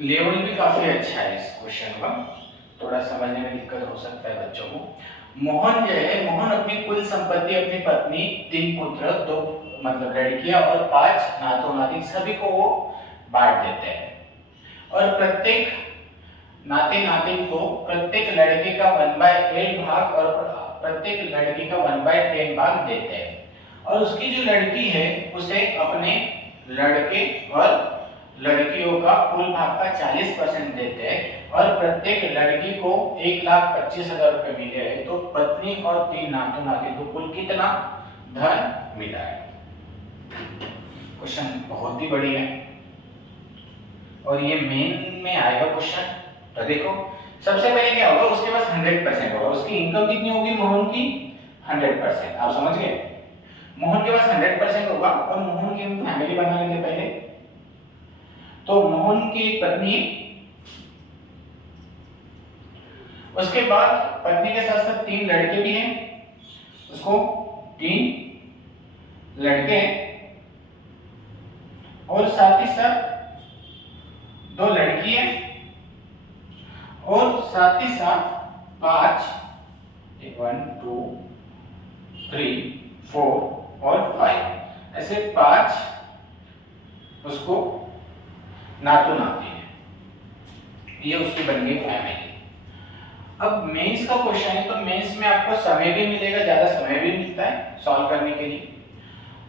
लेवल भी काफी अच्छा है इस क्वेश्चन का, थोड़ा समझने में दिक्कत हो सकता है बच्चों को। मोहन जो है, मोहन अपनी कुल संपत्ति अपनी पत्नी, 3 पुत्र, 2 मतलब लड़कियां और 5 नातों नाती सभी को वो बांट देते हैं और प्रत्येक नाते नातिन को प्रत्येक लड़के का 1/8 भाग और प्रत्येक लड़की का 1/10 भाग देते हैं। और उसकी जो लड़की है उसे अपने लड़के और लड़कियों का कुल भाग का 40% देते हैं और प्रत्येक लड़की को 1,25,000 रुपए मिले हैं, तो पत्नी और 3 नातों नाती को कुल कितना धन मिला है। क्वेश्चन बहुत ही बढ़िया है और ये मेन में आएगा क्वेश्चन। तो देखो सबसे पहले क्या होगा, उसके पास 100% होगा, उसकी इनकम कितनी होगी मोहन की 100%। आप समझ गए, मोहन के पास 100% होगा और मोहन की हम फैमिली बना लेंगे पहले। तो मोहन की पत्नी, उसके बाद पत्नी के साथ साथ 3 लड़के भी हैं, उसको 3 लड़के और साथ ही साथ 2 लड़की है और साथ ही साथ 5, 1, 2, 3, 4 और 5 ऐसे 5 उसको नातू नाती है, ये उसकी बन गई फैमिली। अब मेंस का क्वेश्चन है तो मेंस में आपको समय भी मिलेगा, ज्यादा समय भी मिलता है सॉल्व करने के लिए।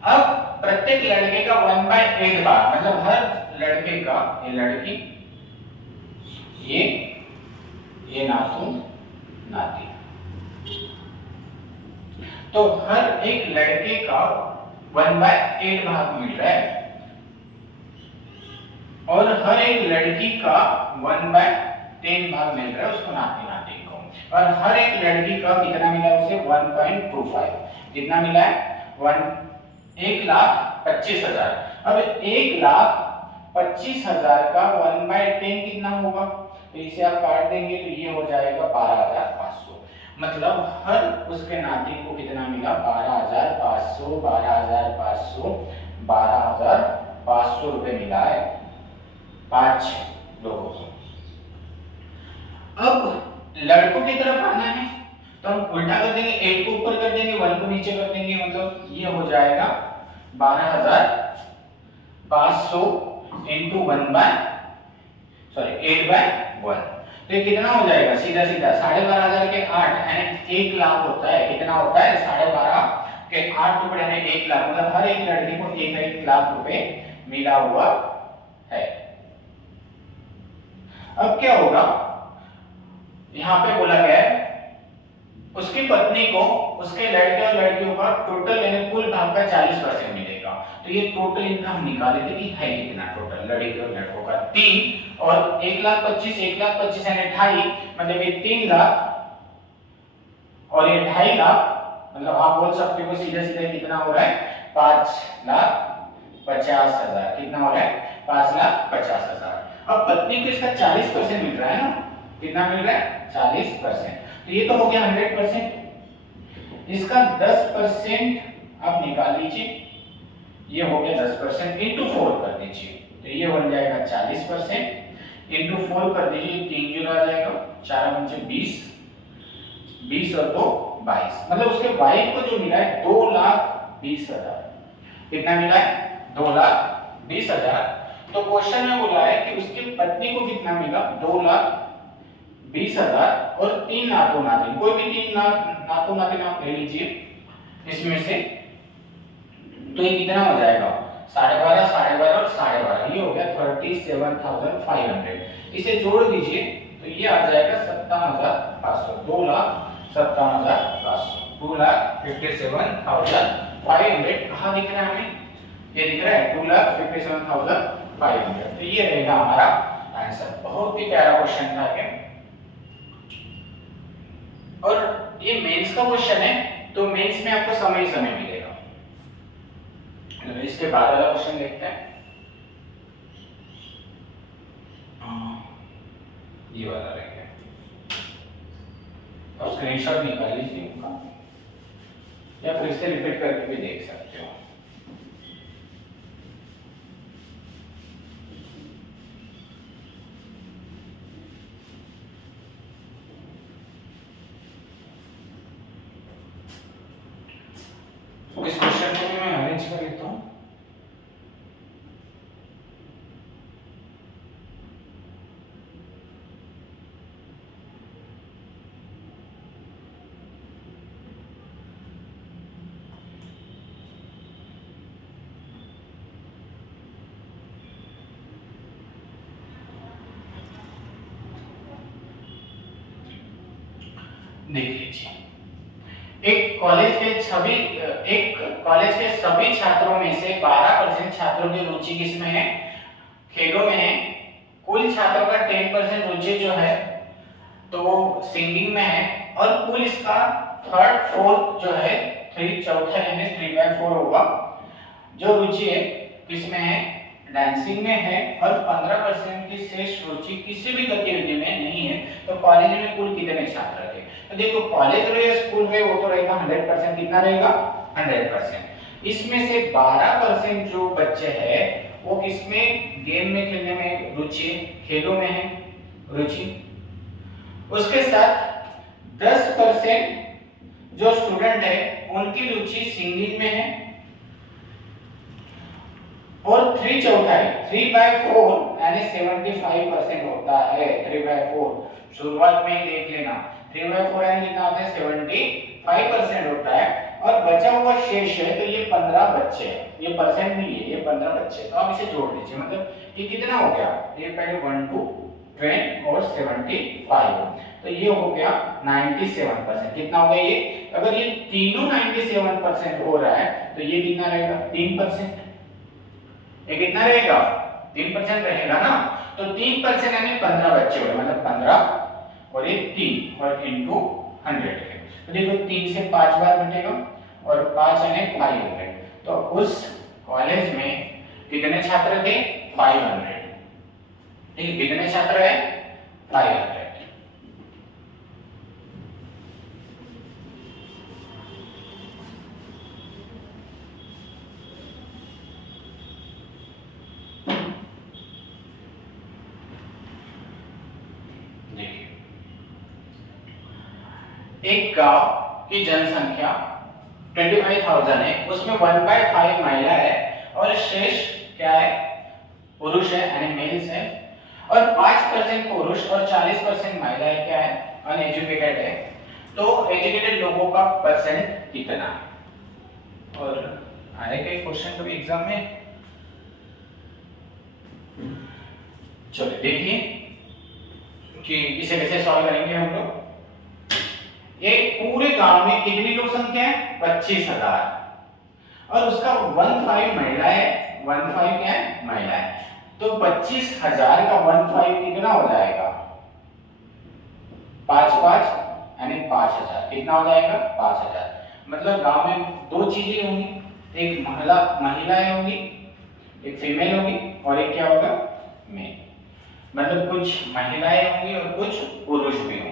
अब प्रत्येक लड़के का 1/8 भाग, मतलब हर लड़के का, ये लड़की, ये नातू नाती, तो हर एक लड़के का 1/8 भाग मिल रहा है और हर एक लड़की का 1/10 भाग मिल रहा है उसको नाती नाती को, और हर एक लड़की का कितना मिला है उसे 1.25, कितना मिला है 1,25,000। अब 1,25,000 का 1/10 कितना होगा, तो इसे आप काट देंगे तो ये हो जाएगा 12,500, मतलब हर उसके नाती को कितना मिला 12,500, 12,500, 12,500 रुपए मिला है 5 लोगों को। अब लड़कों की तरफ आना है तो हम उल्टा कर देंगे, 8 को ऊपर कर देंगे, 1 को नीचे कर देंगे, मतलब ये हो जाएगा 12,500 into 8/1। तो ये कितना हो जाएगा, सीधा सीधा 12,500 के 8 यानी 1 लाख होता है। कितना होता है 12,500 के 8 टुकड़े यानी 1 लाख, मतलब हर एक लड़की को 1 लाख रुपए मिला हुआ है। अब क्या होगा, यहां पे बोला गया है उसकी पत्नी को उसके लड़के और लड़कियों का टोटल यानी कुल भाग का 40% मिलेगा। तो ये टोटल इनकम निकाले थे कि है कितना टोटल लड़के और लड़कों का 3 और 1,25,000 1,25,000 यानी 2.5, मतलब ये 3 लाख और ये 2.5 लाख, मतलब आप बोल सकते हो सीधा सीधा कितना हो रहा है 5,50,000। कितना हो रहा है 5,50,000। अब पत्नी को इसका 40% मिल रहा है ना, कितना मिल रहा है 40%, तो ये तो हो गया 100%। इसका 10% आप निकाल लीजिए, ये हो गया 10% इंटू 4 कर दीजिए, तो ये बन जाएगा 40% इंटू 4 कर दीजिए, 3 जीरो आ जाएगा, 4 पंचे 20, 20 और 2 22, मतलब उसके वाइफ को जो मिला है 2,20,000। कितना मिला है? 2,20,000। तो क्वेश्चन में बोला है कि उसकी पत्नी को कितना मिला? 2,20,000 और 3 नातो नातिन, कोई भी 3 नातो नातिन आप ले लीजिए इसमें से, तो ये कितना हो जाएगा? 12.5, 12.5 और 12.5, ये हो गया 37,500। इसे जोड़ दीजिए तो ये आ जाएगा 57,500, 2,57,500, 2,57,500 कहाँ दिख रहा है हमें? ये दिख रहा है 2,57,500। तो ये रहेगा हमारा आंसर। बहुत ही प्यारा क्वेश्चन था ये, और ये मेंस का क्वेश्चन है, तो मेंस में आपको समय समय मिलेगा। इसके बाद वाला क्वेश्चन देखते हैं, ये वाला रहेगा, और स्क्रीनशॉट निकाल लीजिए उनका, या फिर से रिपीट करके भी देख सकते हो। इस क्वेश्चन को भी मैं अरेंज कर लेता हूँ। देख लीजिए, एक कॉलेज के सभी छात्रों में से 12% छात्रों की रुचि किसमें है? खेलों में है। कुल छात्रों का 10% रुचि जो है तो वो सिंगिंग में है, और कुल इसका थर्ड फोर्थ जो है, 3 चौथा यानी 3/4 होगा, जो रुचि है किसमें है? डांसिंग में है, और 15% की शेष रुचि किसी भी गतिविधि में नहीं है। तो कॉलेज में कुल कितने छात्र थे? तो देखो, कॉलेज रहे स्कूल में वो तो रहेगा 100%, कितना रहेगा? 100%। इसमें से 12% जो बच्चे हैं वो किसमें? गेम में, खेलने में रुचि, खेलों में है रुचि। उसके साथ 10% जो स्टूडेंट है उनकी रुचि सिंगिंग में है, और 3 चौथाई 3/4 यानी 75% होता है। 3/4 शुरुआत में ही देख लेना, 3/4 यानी कितना होता है? 75% होता है, और बचा हुआ शेष है तो ये 15 बच्चे हैं, ये परसेंट नहीं है, ये 15 बच्चे। तो आप इसे जोड़ दीजिए, मतलब ये कितना हो गया? ये पहले 1 2 10 और 75, तो ये हो गया 97%। कितना हो गया ये? अगर ये तीनों 97% हो रहा है तो ये कितना रहेगा? 3%। ये कितना रहेगा? 3% रहेगा ना। तो 3% यानी 15 बच्चे हो गए, मतलब 15 और ये 3 और इनटू 100 है। तो देखो 3 से 5 बार घटेगा, और 5 यानी 500। तो उस कॉलेज में कितने छात्र थे? 500। ठीक है, कितने छात्र हैं? 500। एक गांव की जनसंख्या 25,000 है, उसमें 1/5 महिला है, और शेष क्या है? पुरुष है, यानी मेल्स है, और 5% पुरुष और 40% महिलाएं क्या है? अनएजुकेटेड है। तो एजुकेटेड लोगों का परसेंट कितना है? और आएगा क्वेश्चन कभी एग्जाम में। चलो देखिए कि इसे कैसे सॉल्व करेंगे हम लोग। एक पूरे गांव में कितनी लोग संख्या है? 25,000, और उसका 15 महिला है, 15 क्या है? महिला है। तो 25,000 का 15 कितना हो जाएगा? 5/5 यानी 5,000। कितना हो जाएगा? 5,000। मतलब गांव में दो चीजें होंगी, एक महिलाएं होंगी, एक फीमेल होगी, और एक क्या होगा? मेल। मतलब कुछ महिलाएं होंगी और कुछ पुरुष भी होंगे।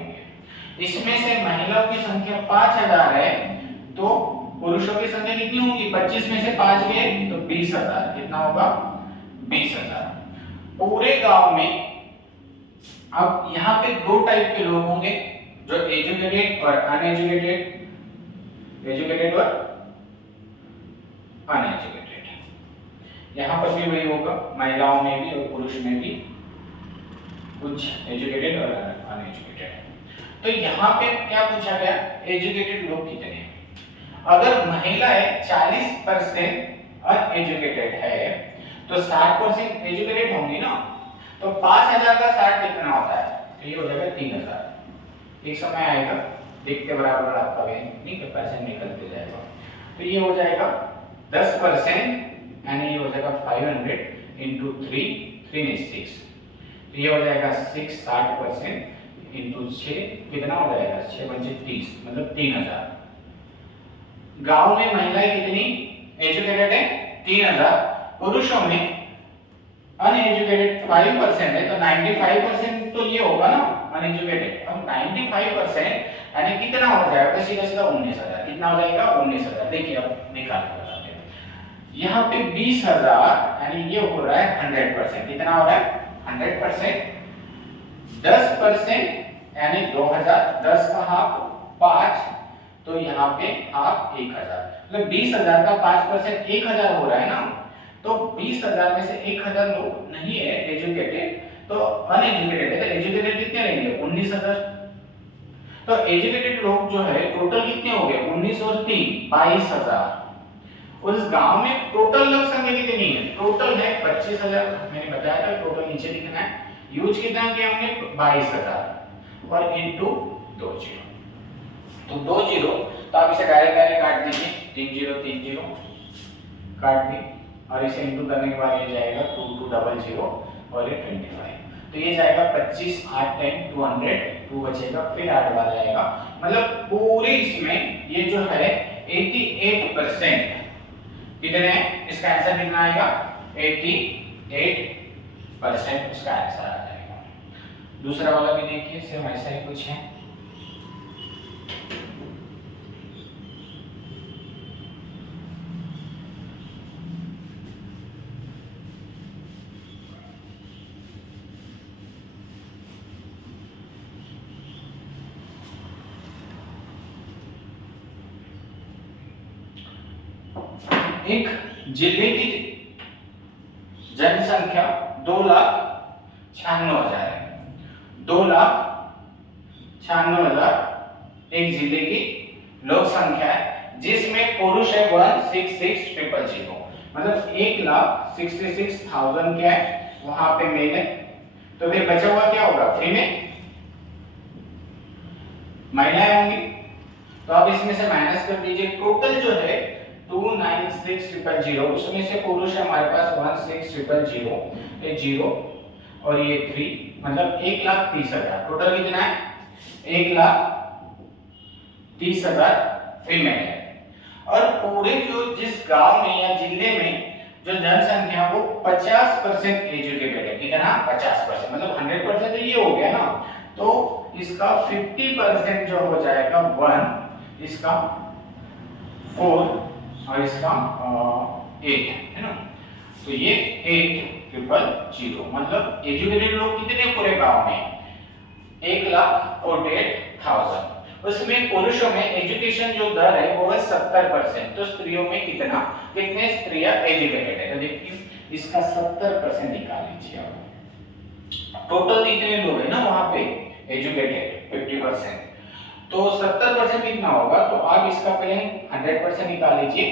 इसमें से महिलाओं की संख्या 5,000 है, तो पुरुषों की संख्या कितनी होगी? 25 में से 5 गए तो 20,000। कितना होगा? 20,000। पूरे गांव में अब यहाँ पे दो टाइप के लोग होंगे, जो एजुकेटेड और अनएजुकेटेड, एजुकेटेड और अनएजुकेटेड। यहाँ पर भी वही होगा, महिलाओं में भी और पुरुष में भी कुछ एजुकेटेड और अनएजुकेटेड। तो यहाँ पे क्या पूछा गया? एजुकेटेड लोग कितने हैं? अगर महिलाएं 40% अनएजुकेटेड है तो 60% एजुकेटेड होंगी ना, तो 5,000 का 60 कितना होता है? तो ये हो जाएगा 3,000। एक समय आएगा देखते बराबर आपका भी ठीक है, परसेंट निकलते जाएगा। तो ये हो जाएगा 10% यानी ये हो जाएगा 500 इंटू 3 में 6, तो ये हो जाएगा 60% इंटू 6 कितना हो जाएगा? 6 पंचे 30 मतलब 3,000। गांव में महिलाएं कितनी एजुकेटेड है? 3,000। पुरुषों में अनएजुकेटेड 5% है, तो 95% तो ये होगा ना अनएजुकेटेड। अब 95% यानी कितना हो जाएगा? तो सीधा सीधा 19,000। कितना हो जाएगा? 19,000। देखिए अब निकाल के बताते हैं। यहाँ पे 20,000 यानी ये हो रहा है 100%। कितना हो रहा है? 100%। 10% यानी 2,000, 10 का हाफ 5, तो यहाँ पे हाफ 1,000। मतलब 20,000 का 5% 1,000 हो रहा है ना, तो 20,000 में से 1,000 लोग नहीं है एजुकेटेड, तो अनएजुकेटेड है। तो एजुकेटेड कितने रहेंगे? 19,000। तो एजुकेटेड लोग जो है टोटल कितने हो गए? 19 और 3 22,000। उस गांव में टोटल लोग संख्या कितनी है? टोटल है 25,000। मैंने बताया था टोटल नीचे लिखना है। यूज कितना किया हमने? 22,000 और इनटू 2 जीरो, तो 2 जीरो, तो आप इसे डायरेक्ट काट दीजिए। 3 जीरो 3 जीरो काट दी और इसे इनटू करने के बाद ये जाएगा 2200 और ये 25, तो ये जाएगा 25 8 टाइम 200, 2 बचेगा, फिर 8 बार जाएगा। मतलब पूरे इसमें ये जो है 88% कितने हैं? इसका आंसर कितना आएगा? 88% इसका आंसर आ जाएगा। दूसरा वाला भी देखिए, सेम ऐसा ही कुछ है। एक जिले की जनसंख्या 2,96,000 है। 2,96,000 एक जिले की लोक संख्या है, जिसमें पुरुष है 166,000। मतलब 1,66,000 क्या है वहां पे मेल है। तो फिर बचा हुआ क्या होगा? फ्री में महिलाएं होंगी, तो आप इसमें से माइनस कर दीजिए। टोटल जो है 296,000, उसमें से पुरुष है हमारे पास 16,000, ये 0 और ये 3, मतलब 1,30,000। टोटल कितना है? 1,30,000 फीमेल है। और पूरे जो जिस गांव में या जिले में जो जनसंख्या वो 50% एजुकेटेड है। कितना? 50%, मतलब 100% तो ये हो गया ना, तो इसका 50% जो हो जाएगा 1, इसका 4 और इसका 8 है ना, तो ये 8,000। मतलब एजुकेटेड लोग कितने पूरे गांव में? 1,48,000। उसमें पुरुषों में एजुकेशन जो दर है वो है 70%। तो स्त्रियों में कितने स्त्रियां एजुकेटेड है? तो देखिए इसका 70% निकाल लीजिए आप। टोटल कितने लोग हैं ना वहां पे एजुकेटेड? 50%। तो 70% कितना होगा? तो आप इसका पहले 100% निकाल लीजिए,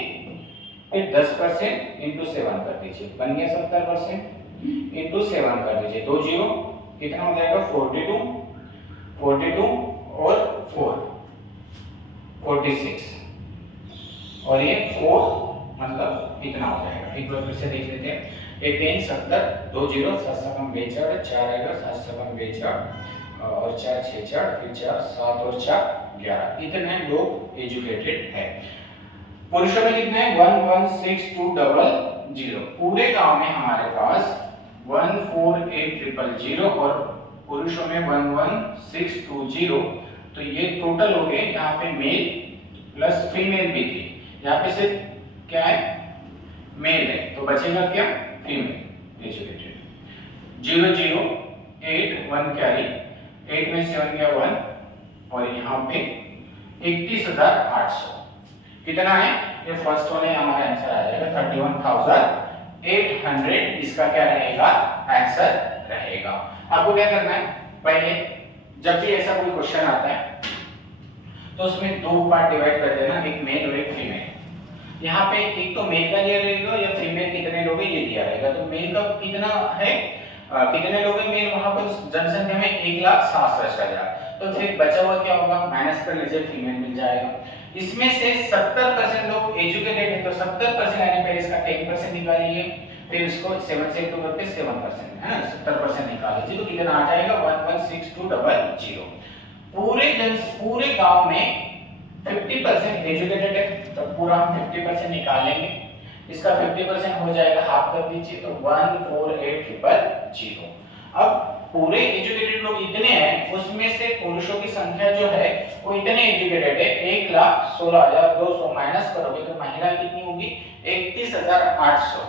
फिर 10% इंटू 7 कर दीजिए, बन गया 70%। इंटू 7 कर दीजिए, 2 जीरो, कितना हो जाएगा? 42 और 4 46 और ये 4 मतलब कितना हो जाएगा? एक बार फिर से देख लेते हैं। 18 70 2 जीरो 7 7 4 4 आएगा, 7 7 4 और 4 6 4 फिर 4 7 और 4 11। इतने लोग एजुकेटेड है। पुरुषों में कितने हैं? 1,16,200। पूरे गांव में हमारे पास 1,48,000 और पुरुषों में 1,16,20। तो ये टोटल हो गए यहाँ पे मेल प्लस फीमेल भी थी, यहाँ पे सिर्फ क्या है मेल है, तो बचेगा क्या फीमेल एजुकेटेड। 0 0 8 1 कैरी, 8 में 7 गया 1 और यहाँ पे 31,800 कितना है, ये फर्स्ट वाले हमारा आंसर आ जाएगा 31,800, इसका क्या रहेगा आंसर रहेगा। आपको क्या करना है, पहले जब भी ऐसा कोई क्वेश्चन आता है तो उसमें दो पार्ट डिवाइड कर देना, एक मेल और एक फीमेल। यहाँ पे एक तो मेल का दिया रहेगा या फीमेल कितने लोग हैं ये दिया रहेगा, तो मेल का कितना है कितने लोग हैं मेल, वहां पर जनसंख्या में 1,67,000, तो फिर बचा हुआ क्या होगा, माइनस कर लीजिए फीमेल मिल जाएगा। इसमें से 70% लोग एजुकेटेड है, तो 70% यानी पहले इसका 10% निकालिए, फिर इसको 7 से इंटू करके 7% है ना, 70% निकाल लीजिए, तो कितना आ जाएगा 116200। पूरे गांव में 50% एजुकेटेड है, तो पूरा हम 50% निकाल लेंगे, इसका 50% हो जाएगा, हाफ कर दीजिए, तो 148000। अब पूरे एजुकेटेड लोग इतने हैं, उसमें से पुरुषों की संख्या जो है वो इतने एजुकेटेड है 1,16,200, माइनस करोगे तो महिला कितनी होगी 31,800।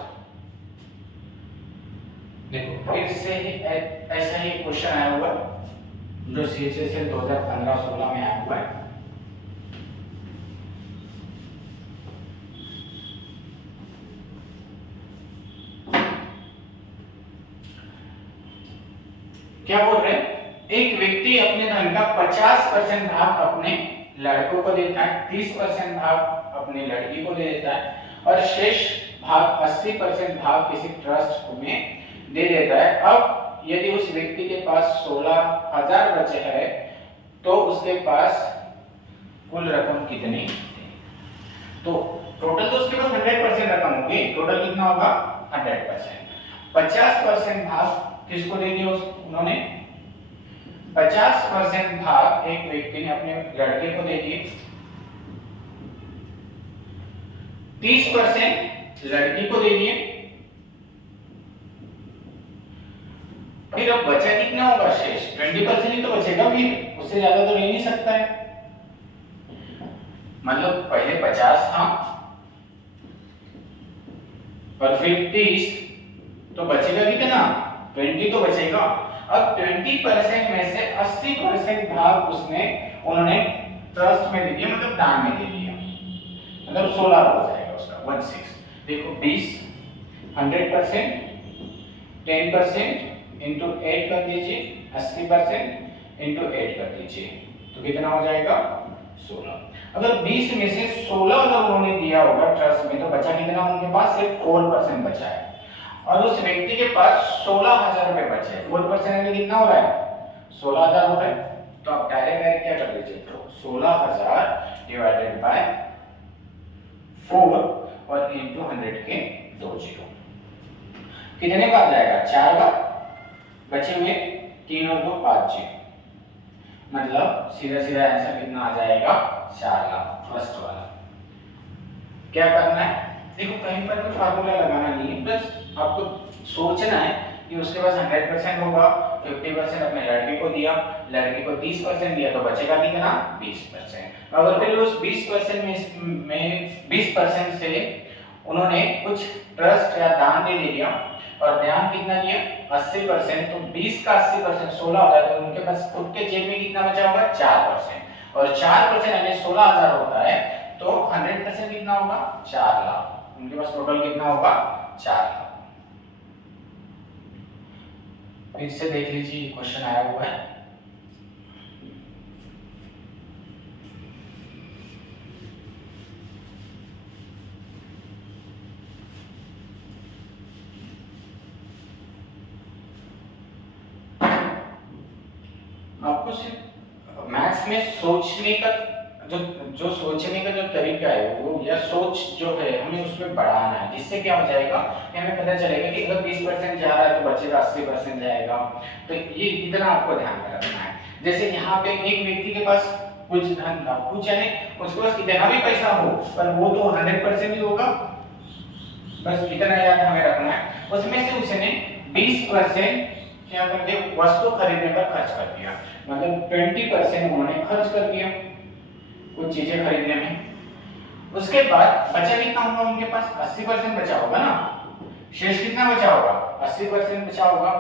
देखो फिर से ही ऐसा ही क्वेश्चन आया हुआ जो CHSL 2015-16 में आया हुआ है। क्या बोल रहे हैं, एक व्यक्ति अपने धन का 50% भाग अपने लड़कों को देता है, 30% भाग अपनी लड़की को दे देता है और शेष भाग 80% भाग किसी ट्रस्ट में दे देता है। अब यदि उस व्यक्ति के पास 16,000 बचे हैं तो उसके पास कुल रकम कितनी, तो टोटल तो उसके पास 100% रकम होगी, टोटल कितना होगा 100%। 50% भाग किसको दे दिया उन्होंने, 50% भाग एक व्यक्ति ने अपने लड़के को दे दिए, 30% लड़की को दे दिए, फिर अब बचा कितना होगा शेष, 20% ही तो बचेगा, फिर उससे ज्यादा तो रह नहीं सकता है। मतलब पहले 50 था और फिर 30, तो बचेगा कितना 20 तो बचेगा। अब 20% में से 80% भाग उन्होंने ट्रस्ट में दे दिया, मतलब दान में दे दिया, मतलब 16 हो जाएगा उसका 16। देखो 20 100%, 10% इंटू 8 कर दीजिए, 80% इंटू 8 कर दीजिए, तो कितना हो जाएगा 16। अगर 20 में से 16 अगर उन्होंने दिया होगा ट्रस्ट में, तो बचा कितना उनके पास, सिर्फ 4% बचा है, और उस व्यक्ति के पास 16,000 रुपए बचे हैं, 4% यानी कितना हो रहा है 16,000 हो रहा है, तो आप डायरेक्ट क्या कर लीजिए, तो 16,000 डिवाइडेड बाय 4 और इंटू 100 के 2 जीरो, कितने बार जाएगा 4 बार, बचे हुए 3 और 2 5 जीरो, मतलब सीधा सीधा आंसर कितना आ जाएगा 4 लाख फर्स्ट वाला। क्या करना है, देखो कहीं पर भी फार्मूला लगाना नहीं है, बस आपको सोचना है कि उसके पास 100% होगा, 50% अपने लड़के को दिया, लड़के को 30% दिया, तो बचेगा कितना 20%। अगर फिर उस 20% में 20% से उन्होंने कुछ ट्रस्ट या दान दे दिया, और दान कितना दिया 80%, तो 20 का 80% 16 हो जाता है, तो उनके पास खुद के जेब में कितना बचा होगा 4%, और 4% यानी 16,000 होता है, तो 100% कितना होगा 4 लाख, उनके पास टोटल कितना होगा 4 लाख। फिर से देख लीजिए क्वेश्चन आया हुआ है, आपको सिर्फ मैथ्स में सोचने का जो सोचने का जो तरीका है वो, या सोच जो है हमें उसमें बढ़ाना है, जिससे क्या हो जाएगा कि हमें पता चलेगा कि अगर 20% जा रहा है तो बचेगा 80% जाएगा, तो ये इतना आपको ध्यान में रखना है। जैसे यहाँ पे एक व्यक्ति के पास कुछ धन था, कुछ यानी उसके पास कितना भी पैसा हो, पर वो तो 100% ही होगा, बस इतना याद हमें रखना है। उसमें से उसने 20% क्या करके वस्तु खरीदने पर खर्च कर दिया, मतलब 20% उन्होंने खर्च कर दिया कुछ चीजें खरीदने में, उसके बाद बचा कितना होगा उनके पास, 80% बचा होगा ना, शेष कितना बचा होगा, 80% बचा होगा,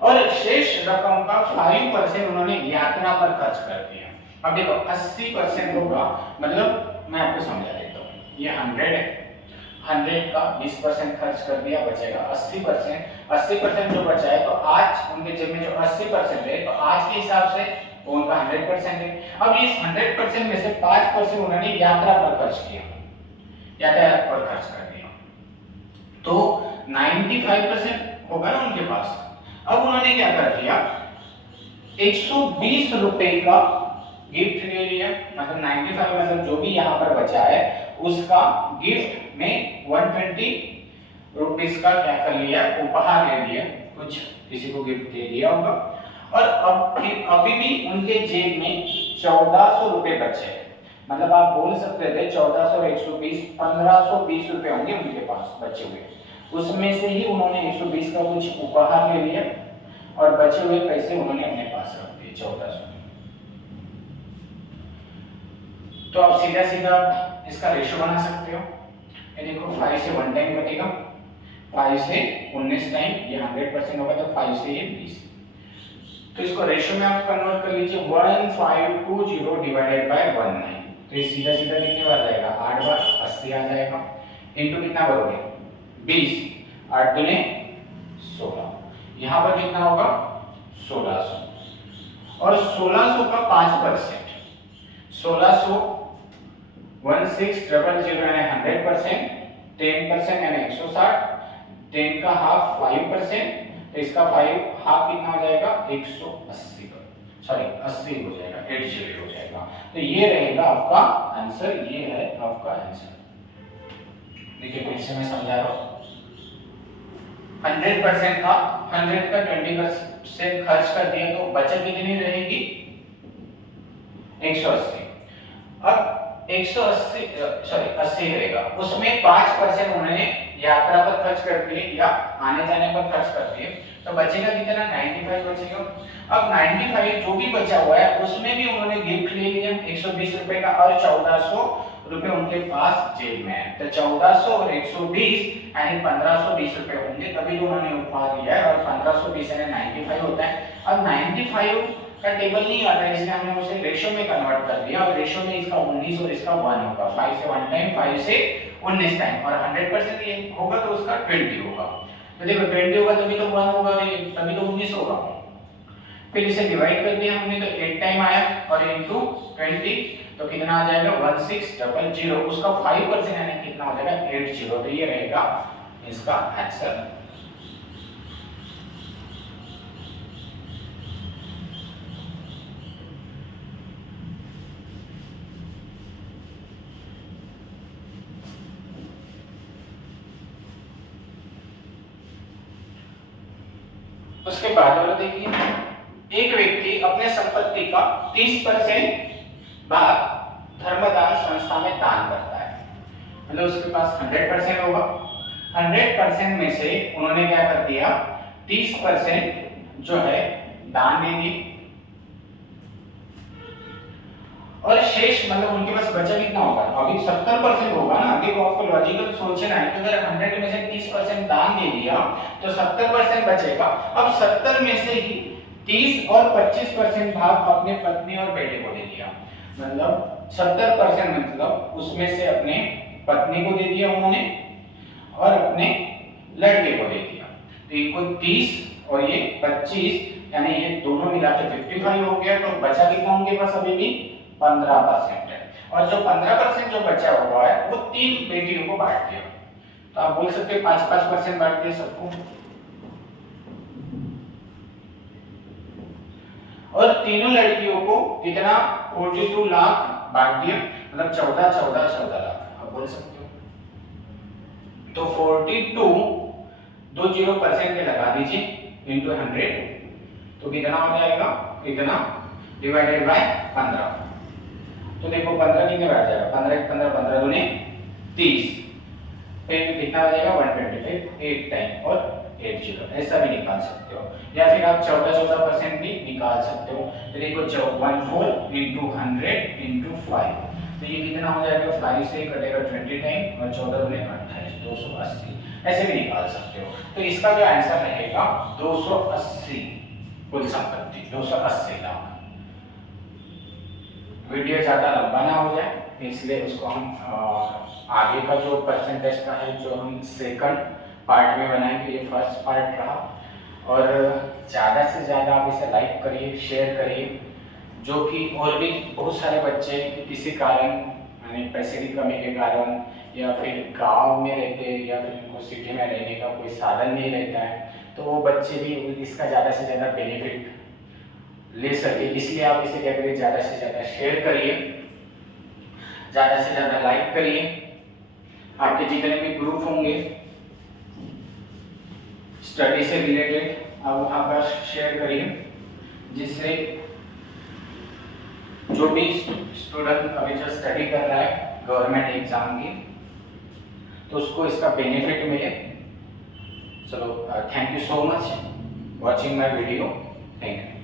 और शेष रकम का 5% उन्होंने यात्रा पर खर्च कर दिया। अब देखो 80% होगा, मतलब मैं आपको समझा देता हूँ, ये 100 है, 100 का 20% खर्च कर दिया, बचेगा 80%। 80% जो बचा है, तो आज उनके जेब में जो 80% है, तो आज के हिसाब से वो उनका 100% है। अब इस 100% में से 5% उन्होंने यात्रा पर खर्च किया, यातायात पर खर्च कर दिया, तो 95% होगा ना उनके पास। अब उन्होंने क्या कर दिया, 120 रुपए का गिफ्ट ले लिया, मतलब 95 मतलब जो भी यहाँ पर बचा है उसका गिफ्ट में 120 रुपीस का क्या कर लिया, उपहार ले लिया, कुछ किसी को गिफ्ट दे दिया होगा। और अब अभी भी उनके जेब में 1400 रुपए बचे, मतलब आप बोल सकते थे 1400 120 1520 रुपए होंगे उनके पास बचे हुए, उसमें से ही उन्होंने 120 का कुछ उपहार ले लिया और बचे हुए पैसे उन्होंने अपने पास रख दिए 1400। तो आप सीधा सीधा इसका रेशियो बना सकते हो, ये देखो 5 से 1 टाइम कटेगा, 5 से 19 टाइम, ये 100% होगा, तो 5 से ये 20, तो इसको रेशियो में आप कन्वर्ट कर लीजिए, 1520 डिवाइडेड बाय 19, तो ये सीधा सीधा कितने बार जाएगा, 8 बार 80 आ जाएगा, इनटू कितना करोगे 20, 8 दूने 16, यहाँ पर कितना होगा 1600, और 1600 का 5%, 1600 1600 यानी 100%, 10% यानी 160, 10 का हाफ 5%, तो इसका 5 हाफ कितना हो जाएगा 180, सॉरी 80 हो जाएगा, 80 हो जाएगा, तो ये रहेगा आपका आंसर, ये है आपका आंसर। देखिए फिर से मैं समझा रहा हूँ, 100% था, 100 का 20% खर्च कर दिया, तो बचत कितनी रहेगी 180। अब 180 सॉरी 80 रहेगा, उसमें 5% उन्होंने यात्रा पर खर्च कर दिए या आने जाने पर खर्च कर दिए, तो बचेगा कितना 95 बचेगा। अब 95 जो भी बचा हुआ है उसमें भी उन्होंने गिफ्ट ले लिया 120 रुपए का, और 1400 रुपए उनके पास जेब में है, तो 1400 और 120 यानी 1520 रुपए होंगे, तभी तो उन्होंने उपहार लिया है, और 1520 यानी 95 होता है। अब 95 का टेबल नहीं आता है, इसलिए हमने उसे रेशियो में कन्वर्ट कर दिया, और रेशियो में इसका 19 और इसका 1 होगा, 5 से 1 टाइम, 5 से 19 टाइम, और 100% ये होगा तो उसका 20 होगा, तो देखो 20 होगा तभी तो 1 होगा, तभी तो 19 होगा। फिर इसे डिवाइड कर दिया हमने, तो 8 टाइम आया, और इनटू 20, तो कितना आ जाएगा 1600, उसका 5% यानी कितना हो जाएगा 80, तो ये रहेगा इसका आंसर। उसके बाद वाला देखिए, एक व्यक्ति अपने संपत्ति का 30% भाग धर्मदान संस्था में दान करता है, मतलब उसके पास 100% होगा, 100% में से उन्होंने क्या कर दिया 30% जो है दान दे दी, और शेष मतलब उनके पास बचा कितना होगा, अभी 70% होगा ना, देखो आपको लॉजिकल सोचना है कि अगर 100 में से 30% दान दे दिया तो 70% बचेगा। अब 70 में से ही 30 और 25% भाग अपने पत्नी और बेटे को दे दिया, मतलब 70% मतलब उसमें से अपने पत्नी को दे दिया उन्होंने और अपने लड़के को दे दिया, तो इनको 30 और ये 25 यानी ये दोनों मिला के 55 हो गया, तो बचा कितना उनके पास अभी भी 15% है, और जो 15% जो बचा हुआ है वो 3 बेटियों को बांट दिया, तो आप बोल सकते हैं 5-5% बांट दिया सबको, और तीनों लड़कियों को कितना 42 लाख बांट दिया, मतलब 14 लाख आप बोल सकते हो, तो 42 20% के लगा दीजिए इंटू 100, तो कितना हो जाएगा, कितना डिवाइडेड बाय 15, तो देखो 15 कितने बार जाएगा, 15 15 15 दूने 30, फिर कितना आ जाएगा 125, 8 टाइम और 80, ऐसा भी निकाल सकते हो, या फिर आप 14% भी निकाल सकते हो, तो देखो 14 into 100 into 5, तो ये कितना हो जाएगा, 5 से कटेगा 20 टाइम और 14 गुणे 28, 280, ऐसे भी निकाल सकते हो। तो इसका जो आंसर रहेगा 280 कुल संपत्ति, 280 लाख। वीडियो ज़्यादा लंबा ना हो जाए इसलिए उसको हम आगे का जो परसेंटेज का है जो हम सेकंड पार्ट में बनाएंगे, ये फर्स्ट पार्ट रहा। और ज़्यादा से ज़्यादा आप इसे लाइक करिए, शेयर करिए, जो कि और भी बहुत सारे बच्चे किसी कारण यानी पैसे की कमी के कारण या फिर गांव में रहते हैं या फिर उनको सिटी में रहने का कोई साधन नहीं रहता है, तो वो बच्चे भी इसका ज़्यादा से ज़्यादा बेनिफिट ले सके, इसलिए आप इसे क्या करिए, ज़्यादा से ज़्यादा शेयर करिए, ज़्यादा से ज़्यादा लाइक करिए। आपके जितने भी ग्रुप होंगे स्टडी से रिलेटेड आप वहाँ पर शेयर करिए, जिससे जो भी स्टूडेंट अभी जो स्टडी कर रहा है गवर्नमेंट एग्जाम की, तो उसको इसका बेनिफिट मिले। चलो, thank you so much watching my video, thank you.